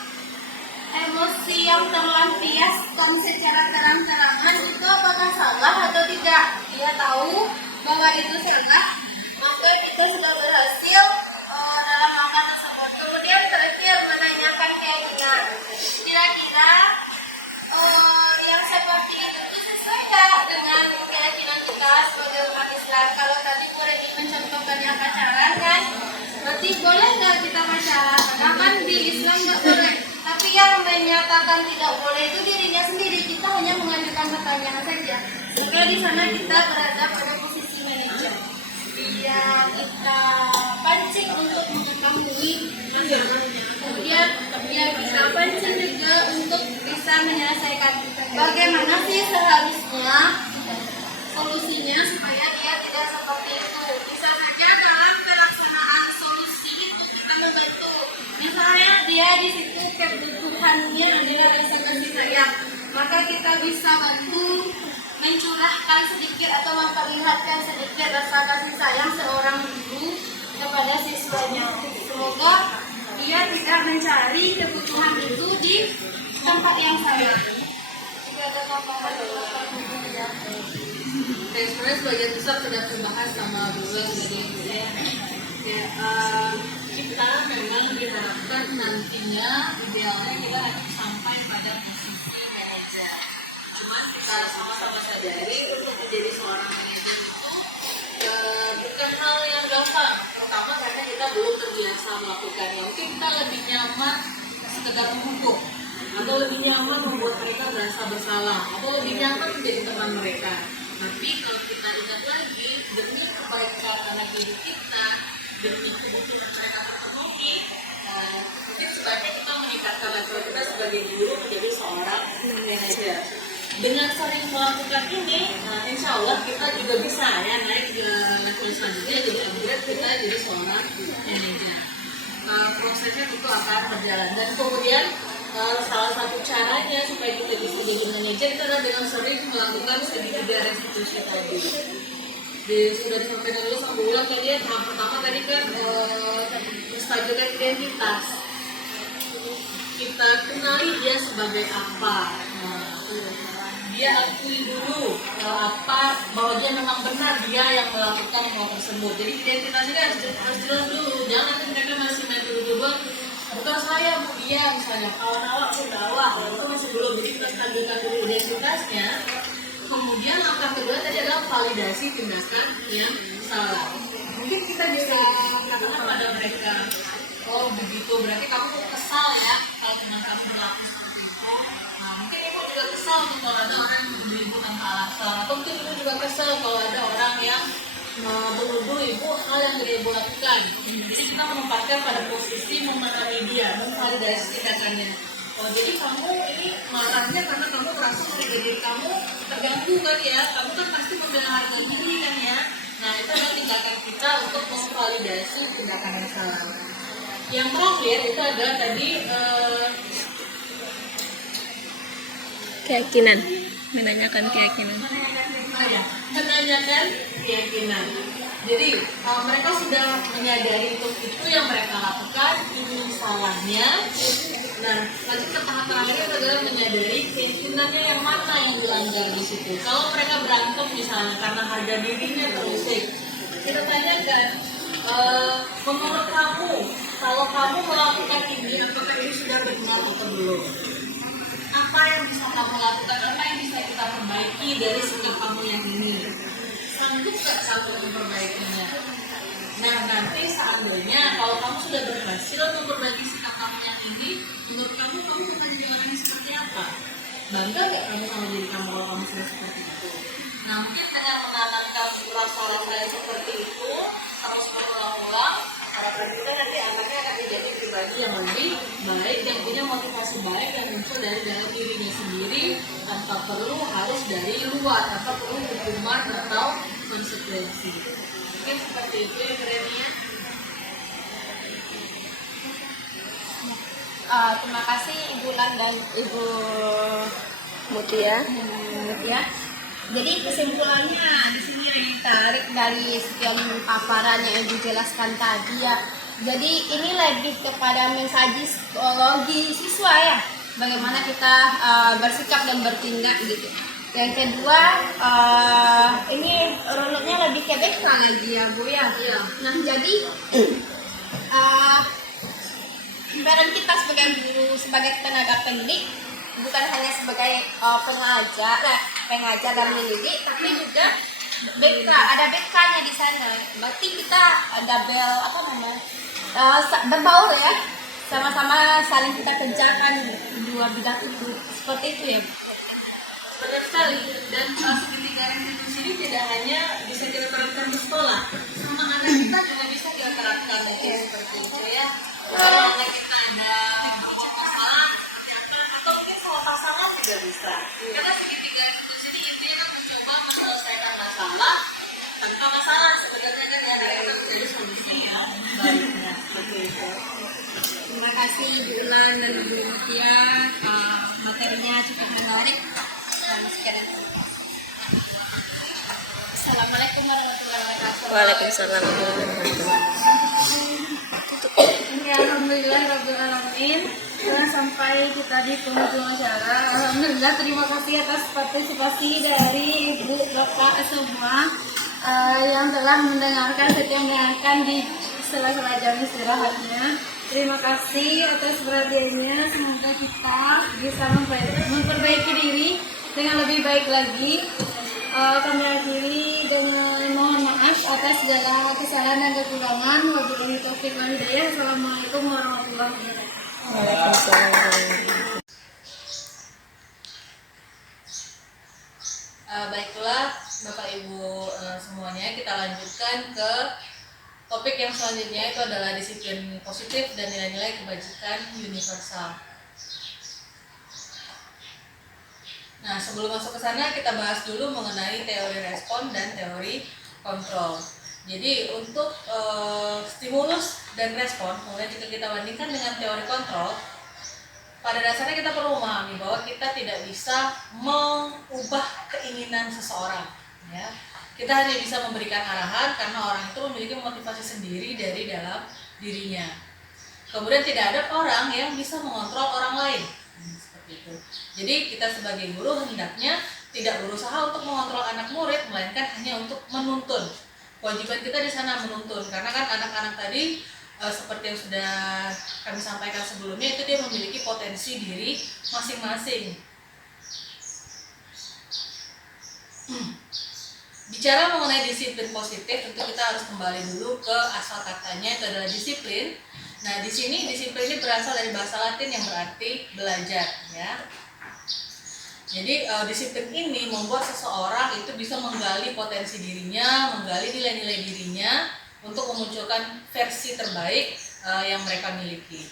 emosi yang terlampiaskan secara terang-terangan itu apakah salah atau tidak. Dia tahu bahwa itu salah, maka kita sudah berhasil dalam langkah tersebut. Kemudian terakhir menanyakan keyakinan. Kira-kira yang seperti itu sesuai nggak dengan keyakinan kita sebagai umat Islam? Kalau tadi Bu Reni mencontohkan yang pacaran kan, berarti boleh nggak kita pacaran? Karena kan di Islam nggak boleh. Tapi yang menyatakan tidak boleh itu dirinya sendiri. Kita hanya mengajukan pertanyaan saja. Maka di sana kita berada pada posisi manajer. Biar kita pancing untuk mengetahui masalahnya. Kemudian biar kita pancing juga untuk bisa menyelesaikan bagaimana sih seharusnya solusinya supaya dia tidak seperti itu. Bisa saja dalam pelaksanaan solusi itu kita membantu. Misalnya dia di situ kebutuhannya adalah rasa kasih sayang, maka kita bisa bantu mencurahkan sedikit atau memperlihatkan sedikit rasa kasih sayang seorang guru kepada siswanya. Semoga dia tidak mencari kebutuhan itu di tempat yang salah. Jika ada tambahan ya. Sebenarnya sebagian besar sudah terbahas sama dulu jadi ya, kita memang diharapkan nantinya idealnya kita akan sampai pada posisi manajer. Cuman kita sama-sama sadari untuk menjadi seorang manajer bosan. Pertama karena kita belum terbiasa melakukannya. Mungkin kita lebih nyaman sekedar menghukum, atau lebih nyaman membuat mereka merasa bersalah, atau lebih nyaman menjadi teman mereka. Tapi kalau kita ingat lagi, demi kebaikan anak didik kita, demi kebutuhan mereka terpenuhi, mungkin sebaiknya kita meningkatkan level kita sebagai guru menjadi seorang manajer. Dengan sering melakukan ini, insya Allah kita juga bisa ya naik ke level selanjutnya, jadi upgrade kita jadi seorang manajer. Prosesnya tentu akan berjalan, dan kemudian salah satu caranya supaya kita bisa jadi manajer itu adalah dengan sering melakukan segitiga restitusi tadi. Sudah disampaikan dulu sama ulang ya, dia tahap pertama tadi kan menstabilkan identitas. Kita kenali dia sebagai apa. Dia akui dulu bahwa dia memang benar dia yang melakukan hal tersebut. Jadi identitasnya harus jelas dulu. Jangan nanti mereka masih main dulu-dulu. Bukan saya, Bu, dia misalnya kawan awak pun dakwah, itu masih belum. Jadi kita stabilkan dulu identitasnya. Kemudian langkah kedua tadi adalah validasi tindakan yang salah. Mungkin kita bisa katakan pada mereka, oh begitu, berarti kamu kesal ya kalau teman kamu berlaku seperti itu. Nah, mungkin ibu juga kesal kalau ada orang yang menuduh ibu tanpa alasan, atau mungkin ibu juga kesal kalau ada orang yang menuduh ibu hal yang tidak ibu lakukan. Jadi kita menempatkan pada posisi memahami dia, memvalidasi tindakannya. Oh, jadi kamu ini marahnya karena kamu merasa diri kamu terganggu kan ya? Kamu kan pasti membela harga diri kan ya? Nah, itu adalah tindakan kita untuk memvalidasi tindakan yang salah. Yang terakhir itu adalah tadi Keyakinan, menanyakan keyakinan. Menanyakan keyakinan. Jadi mereka sudah menyadari untuk itu yang mereka lakukan, ini salahnya. Nah, lanjut ke tahap terakhir adalah menyadari keyakinannya yang mana yang dilanggar di situ. Kalau mereka berantem misalnya karena harga dirinya terusik, kita tanyakan, menurut kamu, kalau kamu melakukan ini, apakah ini sudah benar atau belum? Apa yang bisa kamu lakukan? Apa yang bisa kita perbaiki dari sikap kamu yang ini? Sanggup gak kamu memperbaikinya? Nah, nanti seandainya kalau kamu sudah berhasil untuk memperbaiki sikap kamu yang ini, menurut kamu akan menjalani seperti apa? Bangga gak kamu sama diri kamu kalau kamu sudah seperti itu? Nah, mungkin hanya menanamkan rasa-rasa yang seperti itu, terus berulang-ulang, harapan kita nanti anaknya akan menjadi pribadi yang lebih baik dan punya motivasi baik yang muncul dari dalam dirinya sendiri, tanpa perlu harus dari luar, tanpa perlu hukuman atau konsekuensi. Mungkin seperti itu ya, Grenia. Terima kasih Ibu Lan dan Ibu Mutia. Mutia. Jadi kesimpulannya di sini yang ditarik dari sekian paparan yang Ibu jelaskan tadi ya. Jadi ini lebih kepada mengkaji psikologi siswa ya. Bagaimana kita bersikap dan bertindak gitu. Yang kedua, ini runutnya lebih ke BK lagi ya Bu ya. Iya. Nah jadi peran kita sebagai guru, sebagai tenaga pendidik bukan hanya sebagai pengajar dan mendidik, tapi juga BK, ada BK-nya di sana. Berarti kita double berbaur ya, sama-sama saling kita kerjakan dua bidang itu. Seperti itu ya. Benar sekali. Dan segitiga restitusi ini tidak hanya bisa kita terapkan di sekolah, sama anak kita juga bisa kita terapkan seperti itu ya. Kalau anak kita ada masalah seperti apa, atau mungkin sama pasangan juga bisa. Karena segitiga restitusi ini intinya kan mencoba menyelesaikan masalah tanpa masalah sebenarnya kan ya, kita menjadi solusi ya. Baiknya seperti itu. Terima kasih Ibu Ulan dan Ibu Mutia, materinya cukup menarik dan sekian. Assalamualaikum warahmatullahi wabarakatuh. Waalaikumsalam warahmatullahi wabarakatuh. Ya, alhamdulillahirrahmanirrahim. Nah, sampai kita di penghujung acara. Alhamdulillah, terima kasih atas partisipasi dari Ibu, Bapak semua yang telah mendengarkan setiap mendengarkan di sela-sela jam istirahatnya. Terima kasih atas perhatiannya. Semoga kita bisa memperbaiki diri dengan lebih baik lagi. Kami akhiri dengan mohon maaf atas segala kesalahan dan kekurangan. Wabillahi taufiq wal hidayah. Assalamualaikum warahmatullahi wabarakatuh. Waalaikumsalam. Baiklah Bapak Ibu semuanya, kita lanjutkan ke topik yang selanjutnya, itu adalah disiplin positif dan nilai-nilai kebajikan universal. Nah, sebelum masuk ke sana kita bahas dulu mengenai teori respon dan teori kontrol. Jadi untuk stimulus dan respon, kemudian jika kita bandingkan dengan teori kontrol, pada dasarnya kita perlu memahami bahwa kita tidak bisa mengubah keinginan seseorang, ya. Kita hanya bisa memberikan arahan karena orang itu memiliki motivasi sendiri dari dalam dirinya. Kemudian tidak ada orang yang bisa mengontrol orang lain. Seperti itu. Jadi kita sebagai guru hendaknya tidak berusaha untuk mengontrol anak murid, melainkan hanya untuk menuntun. Kewajiban kita di sana menuntun, karena kan anak-anak tadi seperti yang sudah kami sampaikan sebelumnya, itu dia memiliki potensi diri masing-masing. Bicara mengenai disiplin positif, tentu kita harus kembali dulu ke asal katanya, itu adalah disiplin. Nah, di sini disiplin ini berasal dari bahasa Latin yang berarti belajar, ya. Jadi disiplin ini membuat seseorang itu bisa menggali potensi dirinya, menggali nilai-nilai dirinya untuk memunculkan versi terbaik yang mereka miliki.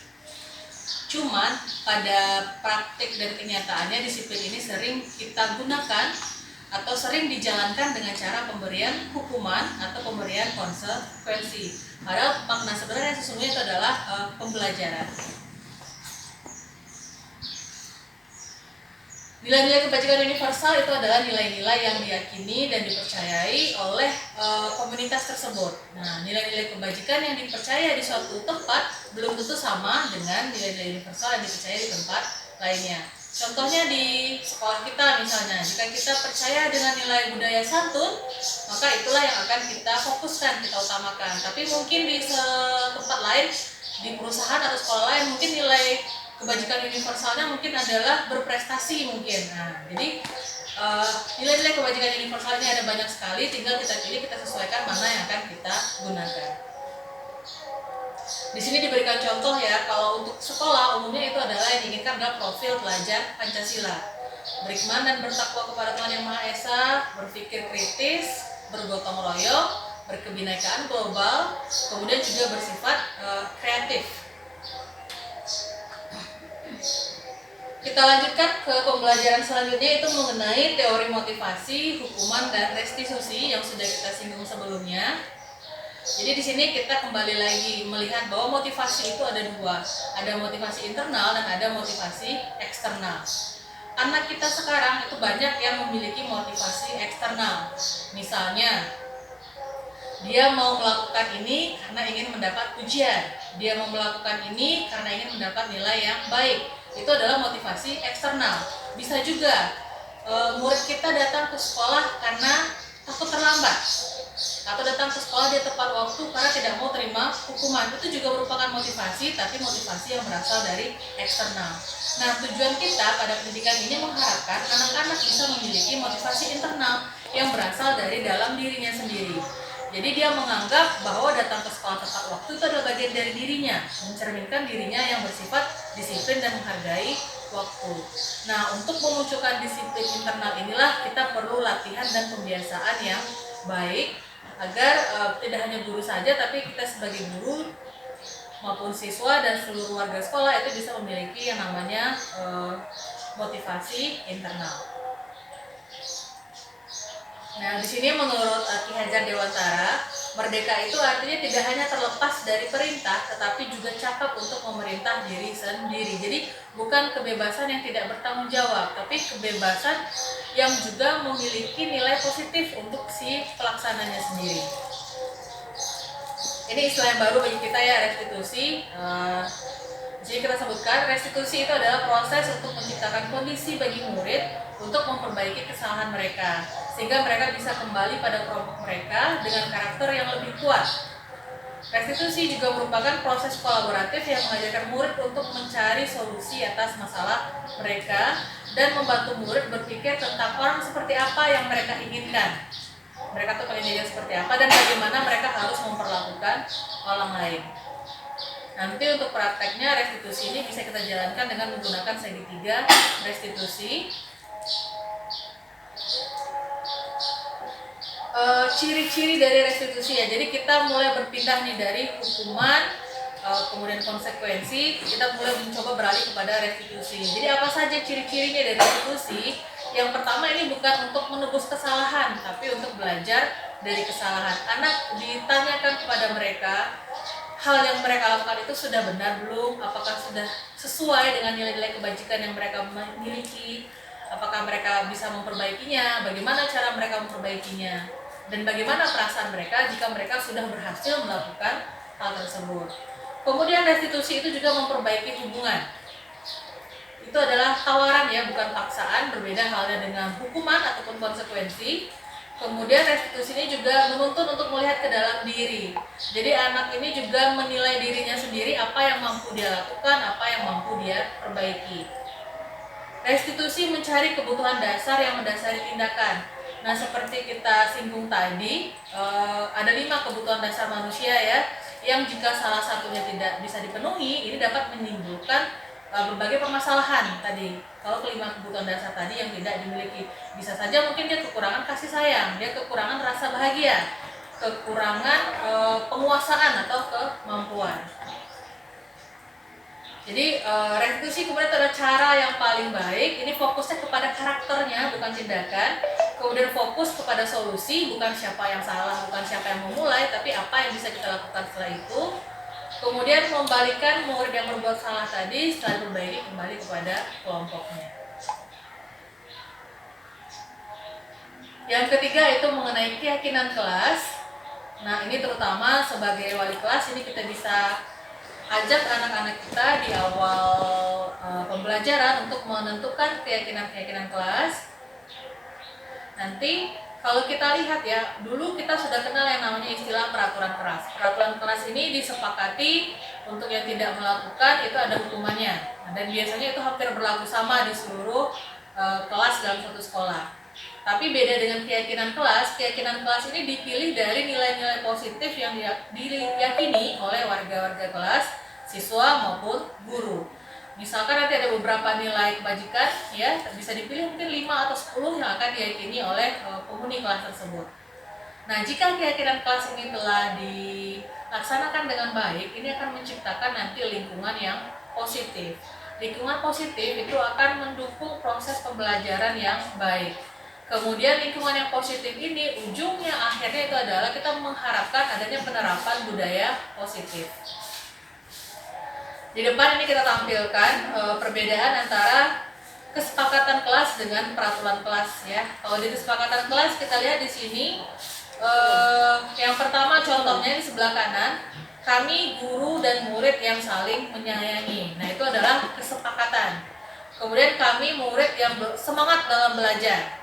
Cuman pada praktik dan kenyataannya disiplin ini sering kita gunakan atau sering dijalankan dengan cara pemberian hukuman atau pemberian konsekuensi. Padahal makna sebenarnya sesungguhnya itu adalah pembelajaran. Nilai-nilai kebajikan universal itu adalah nilai-nilai yang diyakini dan dipercayai oleh komunitas tersebut. Nah, nilai-nilai kebajikan yang dipercaya di suatu tempat belum tentu sama dengan nilai-nilai universal yang dipercaya di tempat lainnya. Contohnya di sekolah kita misalnya, jika kita percaya dengan nilai budaya santun, maka itulah yang akan kita fokuskan, kita utamakan. Tapi mungkin di tempat lain, di perusahaan atau sekolah lain, mungkin nilai kebajikan universalnya mungkin adalah berprestasi mungkin. Nah, jadi nilai-nilai kebajikan universal ini ada banyak sekali, tinggal kita pilih, kita sesuaikan mana yang akan kita gunakan. Di sini diberikan contoh ya, kalau untuk sekolah umumnya itu adalah yang diinginkan adalah profil pelajar Pancasila. Beriman dan bertakwa kepada Tuhan Yang Maha Esa, berpikir kritis, bergotong royong, berkebinekaan global, kemudian juga bersifat kreatif. Kita lanjutkan ke pembelajaran selanjutnya, itu mengenai teori motivasi, hukuman, dan restitusi yang sudah kita singgung sebelumnya. Jadi di sini kita kembali lagi melihat bahwa motivasi itu ada dua, ada motivasi internal dan ada motivasi eksternal. Anak kita sekarang itu banyak yang memiliki motivasi eksternal. Misalnya, dia mau melakukan ini karena ingin mendapat pujian, dia mau melakukan ini karena ingin mendapat nilai yang baik. Itu adalah motivasi eksternal. Bisa juga murid kita datang ke sekolah karena takut terlambat, atau datang ke sekolah dia tepat waktu karena tidak mau terima hukuman. Itu juga merupakan motivasi, tapi motivasi yang berasal dari eksternal. Nah, tujuan kita pada pendidikan ini mengharapkan anak-anak bisa memiliki motivasi internal yang berasal dari dalam dirinya sendiri. Jadi dia menganggap bahwa datang ke sekolah tepat waktu itu adalah bagian dari dirinya, mencerminkan dirinya yang bersifat disiplin dan menghargai waktu. Nah, untuk memunculkan disiplin internal inilah kita perlu latihan dan pembiasaan yang baik, agar tidak hanya guru saja, tapi kita sebagai guru maupun siswa dan seluruh warga sekolah itu bisa memiliki yang namanya motivasi internal. Nah, di sini menurut Ki Hajar Dewantara, merdeka itu artinya tidak hanya terlepas dari perintah, tetapi juga cakap untuk memerintah diri sendiri. Jadi bukan kebebasan yang tidak bertanggung jawab, tapi kebebasan yang juga memiliki nilai positif untuk si pelaksananya sendiri. Ini istilah yang baru bagi kita ya, restitusi. Jadi kita sebutkan restitusi itu adalah proses untuk menciptakan kondisi bagi murid untuk memperbaiki kesalahan mereka, sehingga mereka bisa kembali pada kelompok mereka dengan karakter yang lebih kuat. Restitusi juga merupakan proses kolaboratif yang mengajarkan murid untuk mencari solusi atas masalah mereka dan membantu murid berpikir tentang orang seperti apa yang mereka inginkan. Mereka tuh pengen jadi seperti apa dan bagaimana mereka harus memperlakukan orang lain. Nanti untuk prakteknya restitusi ini bisa kita jalankan dengan menggunakan segitiga restitusi. Ciri-ciri dari restitusi ya, jadi kita mulai berpindah nih dari hukuman, kemudian konsekuensi, kita mulai mencoba beralih kepada restitusi. Jadi apa saja ciri-cirinya dari restitusi? Yang pertama, ini bukan untuk menebus kesalahan, tapi untuk belajar dari kesalahan. Anak ditanyakan kepada mereka, hal yang mereka lakukan itu sudah benar belum? Apakah sudah sesuai dengan nilai-nilai kebajikan yang mereka miliki? Apakah mereka bisa memperbaikinya? Bagaimana cara mereka memperbaikinya? Dan bagaimana perasaan mereka jika mereka sudah berhasil melakukan hal tersebut. Kemudian restitusi itu juga memperbaiki hubungan. Itu adalah tawaran ya, bukan paksaan, berbeda halnya dengan hukuman ataupun konsekuensi. Kemudian restitusi ini juga menuntun untuk melihat ke dalam diri. Jadi anak ini juga menilai dirinya sendiri, apa yang mampu dia lakukan, apa yang mampu dia perbaiki. Restitusi mencari kebutuhan dasar yang mendasari tindakan. Nah, seperti kita singgung tadi, ada 5 kebutuhan dasar manusia ya, yang jika salah satunya tidak bisa dipenuhi, ini dapat menimbulkan berbagai permasalahan tadi. Kalau kelima kebutuhan dasar tadi yang tidak dimiliki, bisa saja mungkin dia kekurangan kasih sayang, dia kekurangan rasa bahagia, kekurangan penguasaan atau kemampuan. Jadi restitusi kemudian adalah cara yang paling baik. Ini fokusnya kepada karakternya, bukan tindakan. Kemudian fokus kepada solusi, bukan siapa yang salah, bukan siapa yang memulai, tapi apa yang bisa kita lakukan setelah itu. Kemudian membalikan murid yang berbuat salah tadi setelah diperbaiki kembali kepada kelompoknya. Yang ketiga itu mengenai keyakinan kelas. Nah, ini terutama sebagai wali kelas ini kita bisa ajak anak-anak kita di awal pembelajaran untuk menentukan keyakinan-keyakinan kelas. Nanti kalau kita lihat ya, dulu kita sudah kenal yang namanya istilah peraturan kelas. Peraturan kelas ini disepakati untuk yang tidak melakukan itu ada hukumannya. Dan biasanya itu hampir berlaku sama di seluruh kelas dalam suatu sekolah. Tapi beda dengan keyakinan kelas ini dipilih dari nilai-nilai positif yang diyakini oleh warga-warga kelas, siswa maupun guru. Misalkan nanti ada beberapa nilai kebajikan ya, bisa dipilih mungkin 5 atau 10 yang akan diyakini oleh penghuni kelas tersebut. Nah, jika keyakinan kelas ini telah dilaksanakan dengan baik, ini akan menciptakan nanti lingkungan yang positif. Lingkungan positif itu akan mendukung proses pembelajaran yang baik. Kemudian lingkungan yang positif ini ujungnya akhirnya itu adalah kita mengharapkan adanya penerapan budaya positif. Di depan ini kita tampilkan perbedaan antara kesepakatan kelas dengan peraturan kelas ya. Kalau di kesepakatan kelas kita lihat di sini yang pertama contohnya di sebelah kanan, kami guru dan murid yang saling menyayangi. Nah, itu adalah kesepakatan. Kemudian kami murid yang semangat dalam belajar.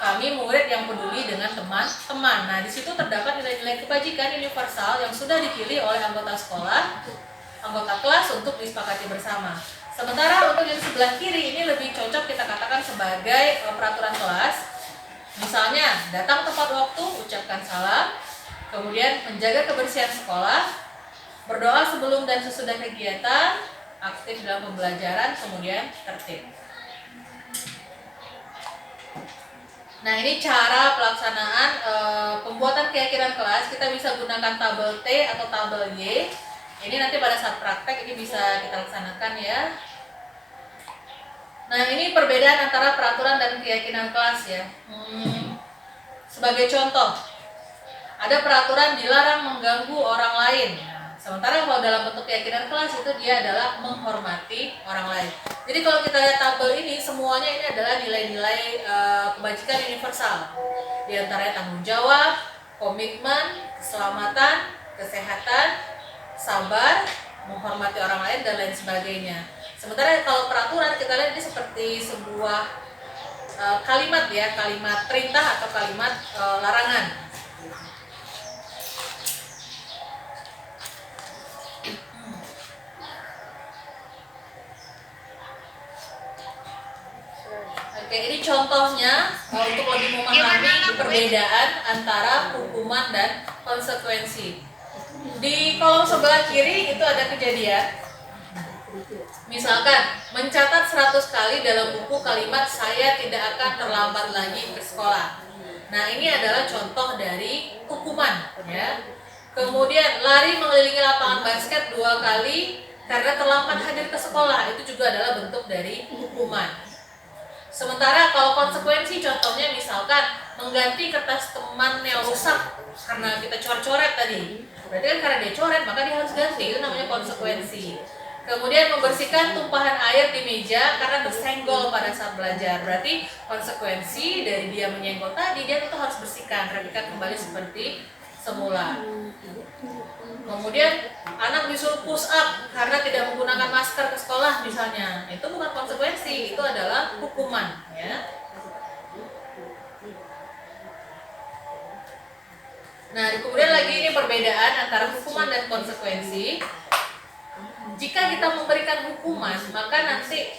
Kami murid yang peduli dengan teman-teman. Nah, di situ terdapat nilai-nilai kebajikan universal yang sudah dipilih oleh anggota sekolah, anggota kelas untuk disepakati bersama. Sementara untuk yang sebelah kiri ini lebih cocok kita katakan sebagai peraturan kelas. Misalnya, datang tepat waktu, ucapkan salam, kemudian menjaga kebersihan sekolah, berdoa sebelum dan sesudah kegiatan, aktif dalam pembelajaran, kemudian tertib. Nah, ini cara pelaksanaan pembuatan keyakinan kelas. Kita bisa gunakan tabel T atau tabel Y. Ini nanti pada saat praktek ini bisa kita laksanakan ya. Nah, ini perbedaan antara peraturan dan keyakinan kelas ya. Sebagai contoh, ada peraturan dilarang mengganggu orang lain. Sementara kalau dalam bentuk keyakinan kelas itu dia adalah menghormati orang lain. Jadi kalau kita lihat tabel ini, semuanya ini adalah nilai-nilai kebajikan universal. Di antaranya tanggung jawab, komitmen, keselamatan, kesehatan, sabar, menghormati orang lain, dan lain sebagainya. Sementara kalau peraturan kita lihat ini seperti sebuah kalimat ya, kalimat perintah atau kalimat larangan. Oke, ini contohnya untuk lebih memahami perbedaan antara hukuman dan konsekuensi. Di kolom sebelah kiri itu ada kejadian. Misalkan, mencatat 100 kali dalam buku kalimat saya tidak akan terlambat lagi ke sekolah. Nah, ini adalah contoh dari hukuman, ya. Kemudian, lari mengelilingi lapangan basket 2 kali karena terlambat hadir ke sekolah, itu juga adalah bentuk dari hukuman. Sementara kalau konsekuensi contohnya misalkan mengganti kertas teman yang rusak karena kita coret-coret tadi. Berarti kan karena dia coret maka dia harus ganti, itu namanya konsekuensi. Kemudian membersihkan tumpahan air di meja karena tersenggol pada saat belajar. Berarti konsekuensi dari dia menyenggol tadi, dia tetap harus bersihkan, rapikan kembali seperti semula. Kemudian anak disuruh push up karena tidak menggunakan masker ke sekolah misalnya. Itu bukan konsekuensi, itu adalah hukuman, ya. Nah, kemudian lagi ini perbedaan antara hukuman dan konsekuensi. Jika kita memberikan hukuman, maka nanti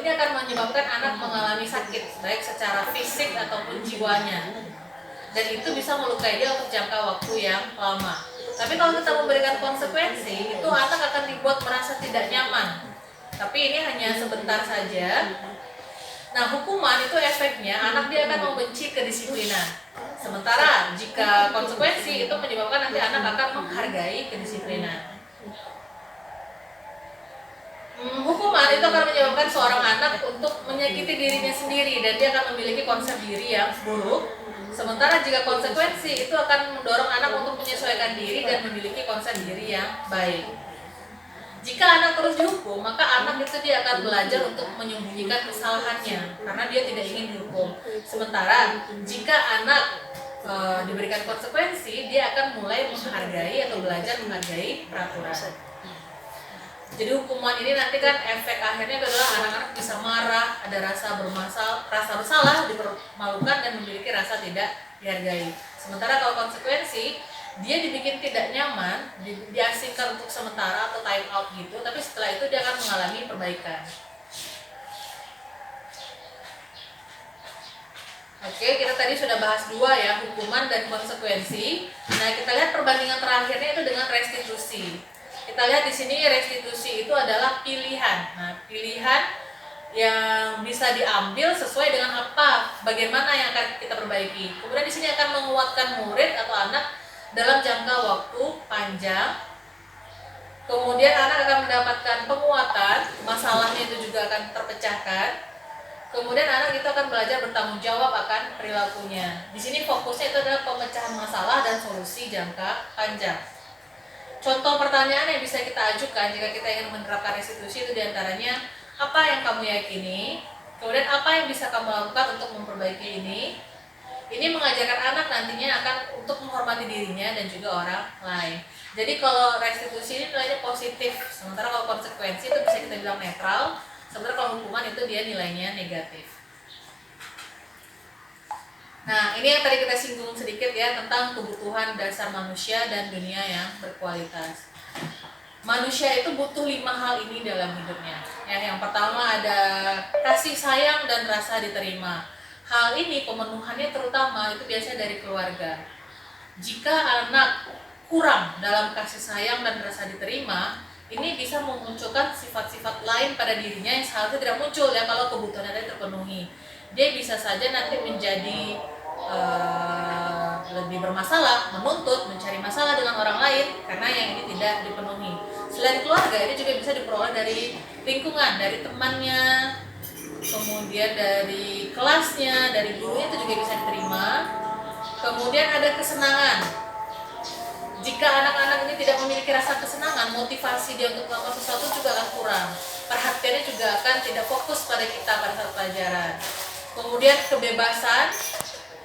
ini akan menyebabkan anak mengalami sakit, baik secara fisik ataupun jiwanya. Dan itu bisa melukai dia untuk jangka waktu yang lama. Tapi kalau kita memberikan konsekuensi, itu anak akan dibuat merasa tidak nyaman. Tapi ini hanya sebentar saja. Nah, hukuman itu efeknya anak dia akan membenci kedisiplinan. Sementara jika konsekuensi itu menyebabkan nanti anak akan menghargai kedisiplinan. Hukuman itu akan menyebabkan seorang anak untuk menyakiti dirinya sendiri dan dia akan memiliki konsep diri yang buruk. Sementara jika konsekuensi itu akan mendorong anak untuk menyesuaikan diri dan memiliki konsep diri yang baik. Jika anak terus dihukum, maka anak itu dia akan belajar untuk menyembunyikan kesalahannya karena dia tidak ingin dihukum. Sementara jika anak diberikan konsekuensi, dia akan mulai menghargai atau belajar menghargai peraturan. Jadi hukuman ini nanti kan efek akhirnya adalah anak-anak bisa marah, ada rasa bersalah, dipermalukan dan memiliki rasa tidak dihargai. Sementara kalau konsekuensi, dia dibikin tidak nyaman, diasingkan untuk sementara atau time out gitu, tapi setelah itu dia akan mengalami perbaikan. Oke, kita tadi sudah bahas 2 ya, hukuman dan konsekuensi. Nah, kita lihat perbandingan terakhirnya itu dengan restitusi. Kita lihat di sini restitusi itu adalah pilihan. Nah, pilihan yang bisa diambil sesuai dengan bagaimana yang akan kita perbaiki. Kemudian di sini akan menguatkan murid atau anak dalam jangka waktu panjang. Kemudian anak akan mendapatkan penguatan, masalahnya itu juga akan terpecahkan. Kemudian anak itu akan belajar bertanggung jawab akan perilakunya. Di sini fokusnya itu adalah pemecahan masalah dan solusi jangka panjang. Contoh pertanyaan yang bisa kita ajukan jika kita ingin menerapkan restitusi itu diantaranya, apa yang kamu yakini? Kemudian apa yang bisa kamu lakukan untuk memperbaiki ini? Ini mengajarkan anak nantinya akan untuk menghormati dirinya dan juga orang lain. Jadi kalau restitusi ini nilainya positif, sementara kalau konsekuensi itu bisa kita bilang netral, sementara kalau hukuman itu dia nilainya negatif. Nah, ini yang tadi kita singgung sedikit ya tentang kebutuhan dasar manusia dan dunia yang berkualitas. Manusia itu butuh 5 hal ini dalam hidupnya. Ya, yang pertama ada kasih sayang dan rasa diterima. Hal ini pemenuhannya terutama itu biasanya dari keluarga. Jika anak kurang dalam kasih sayang dan rasa diterima, ini bisa memunculkan sifat-sifat lain pada dirinya yang seharusnya tidak muncul ya kalau kebutuhannya terpenuhi. Dia bisa saja nanti menjadi lebih bermasalah, menuntut, mencari masalah dengan orang lain karena yang ini tidak dipenuhi. Selain keluarga, ini juga bisa diperoleh dari lingkungan, dari temannya, kemudian dari kelasnya, dari gurunya itu juga bisa diterima. Kemudian ada kesenangan. Jika anak-anak ini tidak memiliki rasa kesenangan, motivasi dia untuk melakukan sesuatu juga akan kurang. Perhatiannya juga akan tidak fokus pada kita pada saat pelajaran. Kemudian kebebasan,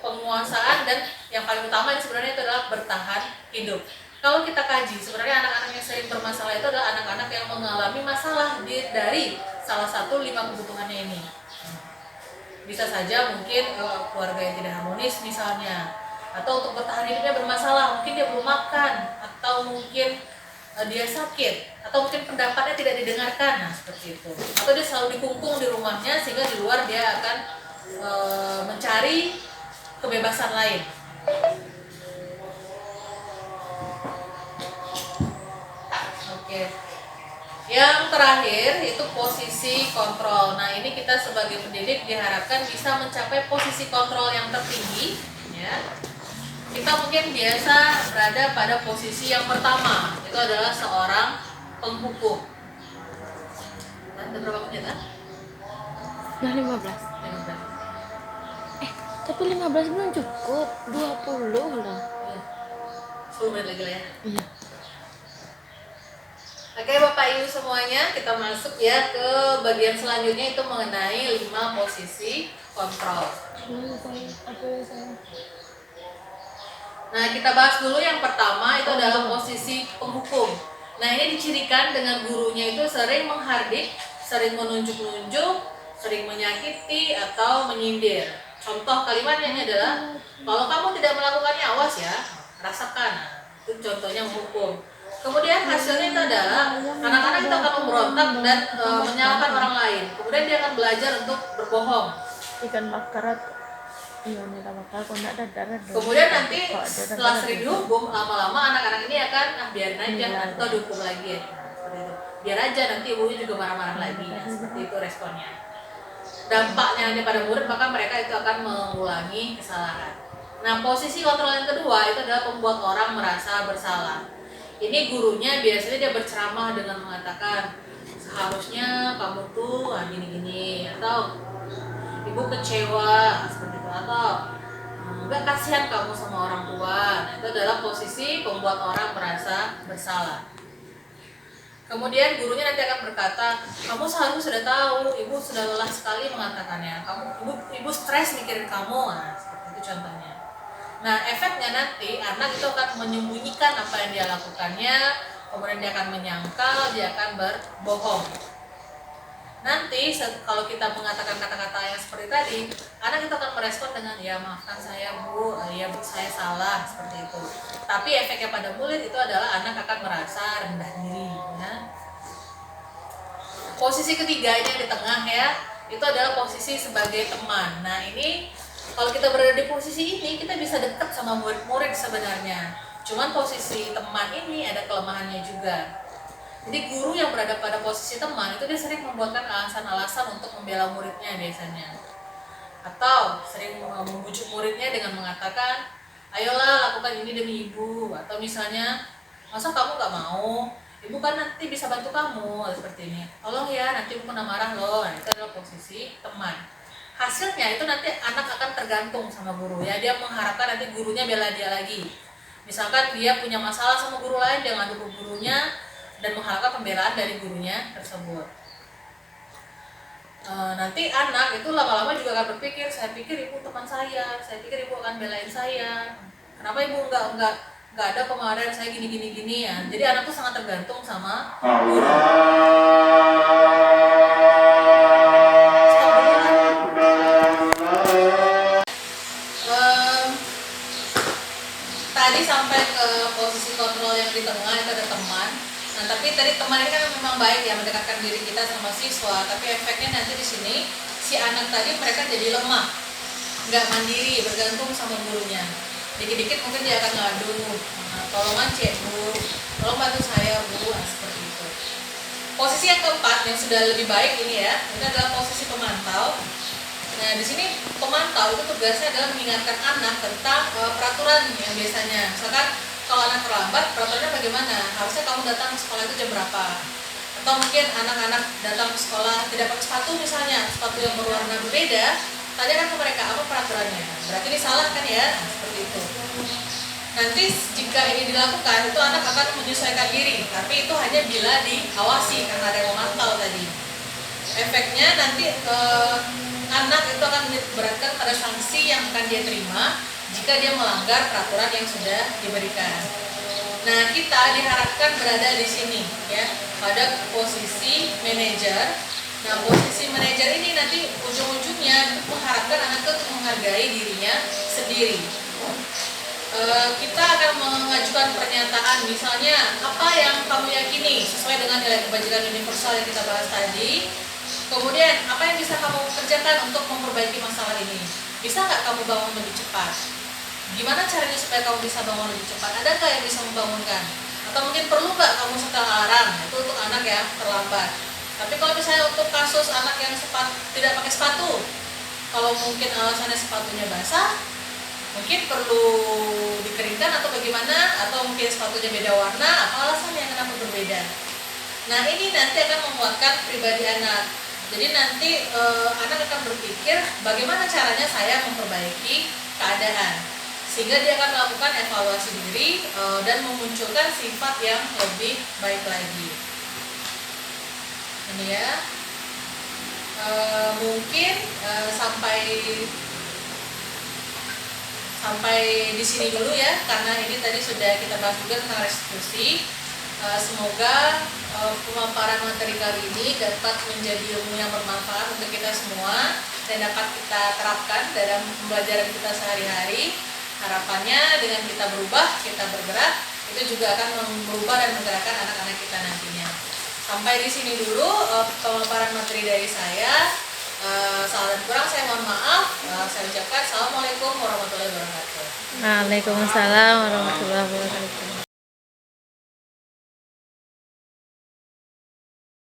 penguasaan, dan yang paling utama ini sebenarnya itu adalah bertahan hidup. Kalau kita kaji, sebenarnya anak-anak yang sering bermasalah itu adalah anak-anak yang mengalami masalah dari salah satu 5 kebutuhannya ini. Bisa saja mungkin keluarga yang tidak harmonis misalnya, atau untuk bertahan hidupnya bermasalah, mungkin dia belum makan, atau mungkin dia sakit, atau mungkin pendapatnya tidak didengarkan, nah seperti itu. Atau dia selalu dikungkung di rumahnya sehingga di luar dia akan mencari kebebasan lain. Oke. Yang terakhir itu posisi kontrol. Nah, ini kita sebagai pendidik diharapkan bisa mencapai posisi kontrol yang tertinggi, ya. Kita mungkin biasa berada pada posisi yang pertama, itu adalah seorang penghukum. Ada berapa menit? Udah 15. Tapi 15 belum cukup. 20 lah. 10 menit lagi lah ya. Iya. Oke Bapak Ibu semuanya, kita masuk ya ke bagian selanjutnya, itu mengenai 5 posisi kontrol. Nah, kita bahas dulu yang pertama, itu adalah posisi penghukum. Nah, ini dicirikan dengan gurunya itu sering menghardik, sering menunjuk-nunjuk, sering menyakiti atau menyindir. Contoh kalimatnya ini adalah, kalau kamu tidak melakukannya, awas ya, rasakan. Itu contohnya menghukum. Kemudian hasilnya itu adalah anak-anak itu akan memberontak dan menyalahkan orang lain. Kemudian dia akan belajar untuk berbohong. Ikan bakar. Iya, ini bakar kok enggak ada darah. Kemudian nanti setelah sering dihukum, lama-lama anak-anak ini akan biarin aja atau dihukum lagi ya. Seperti itu. Biar aja nanti ibunya juga marah-marah lagi. Nah, seperti itu responnya. Dampaknya hanya pada murid, maka mereka itu akan mengulangi kesalahan. Nah, posisi kontrol yang kedua itu adalah membuat orang merasa bersalah. Ini gurunya biasanya dia berceramah dengan mengatakan, seharusnya kamu tuh gini-gini, atau ibu kecewa seperti itu, atau enggak, kasihan kamu sama orang tua. Nah, itu adalah posisi membuat orang merasa bersalah. Kemudian gurunya nanti akan berkata, kamu seharusnya sudah tahu, ibu sudah lelah sekali mengatakannya, ibu stres mikirin kamu. Nah, seperti itu contohnya. Nah, efeknya nanti anak itu akan menyembunyikan apa yang dia lakukannya, kemudian dia akan menyangkal, dia akan berbohong. Nanti kalau kita mengatakan kata-kata yang seperti tadi, anak itu akan merespon dengan, ya maafkan saya bu, ya bu saya salah, seperti itu. Tapi efeknya pada murid itu adalah anak akan merasa rendah diri. Ya. Posisi ketiga ini yang di tengah ya, itu adalah posisi sebagai teman. Nah ini kalau kita berada di posisi ini, kita bisa dekat sama murid-murid sebenarnya. Cuman posisi teman ini ada kelemahannya juga. Jadi guru yang berada pada posisi teman itu dia sering membuatkan alasan-alasan untuk membela muridnya biasanya. Atau sering membujuk muridnya dengan mengatakan, ayolah lakukan ini demi ibu. Atau misalnya, masa kamu gak mau? Ibu kan nanti bisa bantu kamu, seperti ini. Tolong ya, nanti ibu kena marah loh. Nah, itu adalah posisi teman. Hasilnya itu nanti anak akan tergantung sama guru ya, dia mengharapkan nanti gurunya bela dia lagi. Misalkan dia punya masalah sama guru lain, dia ngadu ke gurunya dan mengharapkan pembelaan dari gurunya tersebut. Nanti anak itu lama-lama juga akan berpikir, saya pikir ibu teman saya pikir ibu akan belain saya, kenapa ibu nggak ada kemarin saya gini ya. Jadi anak tuh sangat tergantung sama guru. Tadi sampai ke posisi kontrol yang di tengah itu ada teman. Nah, tapi tadi teman ini kan memang baik ya, mendekatkan diri kita sama siswa. Tapi efeknya nanti di sini si anak tadi mereka jadi lemah, nggak mandiri, bergantung sama gurunya. Dikit-dikit mungkin dia akan ngadu, tolongan cek bu, tolong bantu saya bu, seperti itu. Posisi yang keempat yang sudah lebih baik ini ya, ini adalah posisi pemantau. Nah, di sini pemantau itu tugasnya adalah mengingatkan anak tentang peraturan yang biasanya. Misalkan kalau anak terlambat, peraturannya bagaimana? Harusnya kamu datang ke sekolah itu jam berapa? Atau mungkin anak-anak datang ke sekolah tidak pakai sepatu misalnya, sepatu yang berwarna berbeda, tanyakan ke mereka apa peraturannya. Berarti ini salah kan ya? Nah, seperti itu. Nanti jika ini dilakukan, itu anak akan menyesuaikan diri, tapi itu hanya bila diawasi karena ada yang memantau tadi. Efeknya nanti anak itu akan diberatkan pada sanksi yang akan dia terima jika dia melanggar peraturan yang sudah diberikan. Nah, kita diharapkan berada di sini ya, pada posisi manajer. Nah, posisi manajer ini nanti ujung-ujungnya mengharapkan anak itu menghargai dirinya sendiri. kita akan mengajukan pernyataan, misalnya apa yang kamu yakini sesuai dengan nilai kebajikan universal yang kita bahas tadi. Kemudian apa yang bisa kamu kerjakan untuk memperbaiki masalah ini? Bisa nggak kamu bangun lebih cepat? Gimana caranya supaya kamu bisa bangun lebih cepat? Ada nggak yang bisa membangunkan? Atau mungkin perlu nggak kamu setel alarm? Itu untuk anak ya, terlambat. Tapi kalau misalnya untuk kasus anak yang tidak pakai sepatu, kalau mungkin alasannya sepatunya basah, mungkin perlu dikeringkan atau bagaimana, atau mungkin sepatunya beda warna, apa alasannya kenapa berbeda. Nah ini nanti akan menguatkan pribadi anak. Jadi nanti anak akan berpikir bagaimana caranya saya memperbaiki keadaan, sehingga dia akan melakukan evaluasi diri dan memunculkan sifat yang lebih baik lagi. Ini ya, mungkin sampai di sini dulu ya, karena ini tadi sudah kita bahas juga tentang restitusi. Semoga pemaparan materi kali ini dapat menjadi ilmu yang bermanfaat untuk kita semua dan dapat kita terapkan dalam pembelajaran kita sehari-hari. Harapannya dengan kita berubah, kita bergerak, itu juga akan merubah dan menggerakkan anak-anak kita nantinya. Sampai di sini dulu pemaparan materi dari saya. Salah dan kurang saya mohon maaf. Saya ucapkan assalamualaikum warahmatullahi wabarakatuh. Waalaikumsalam warahmatullahi wabarakatuh.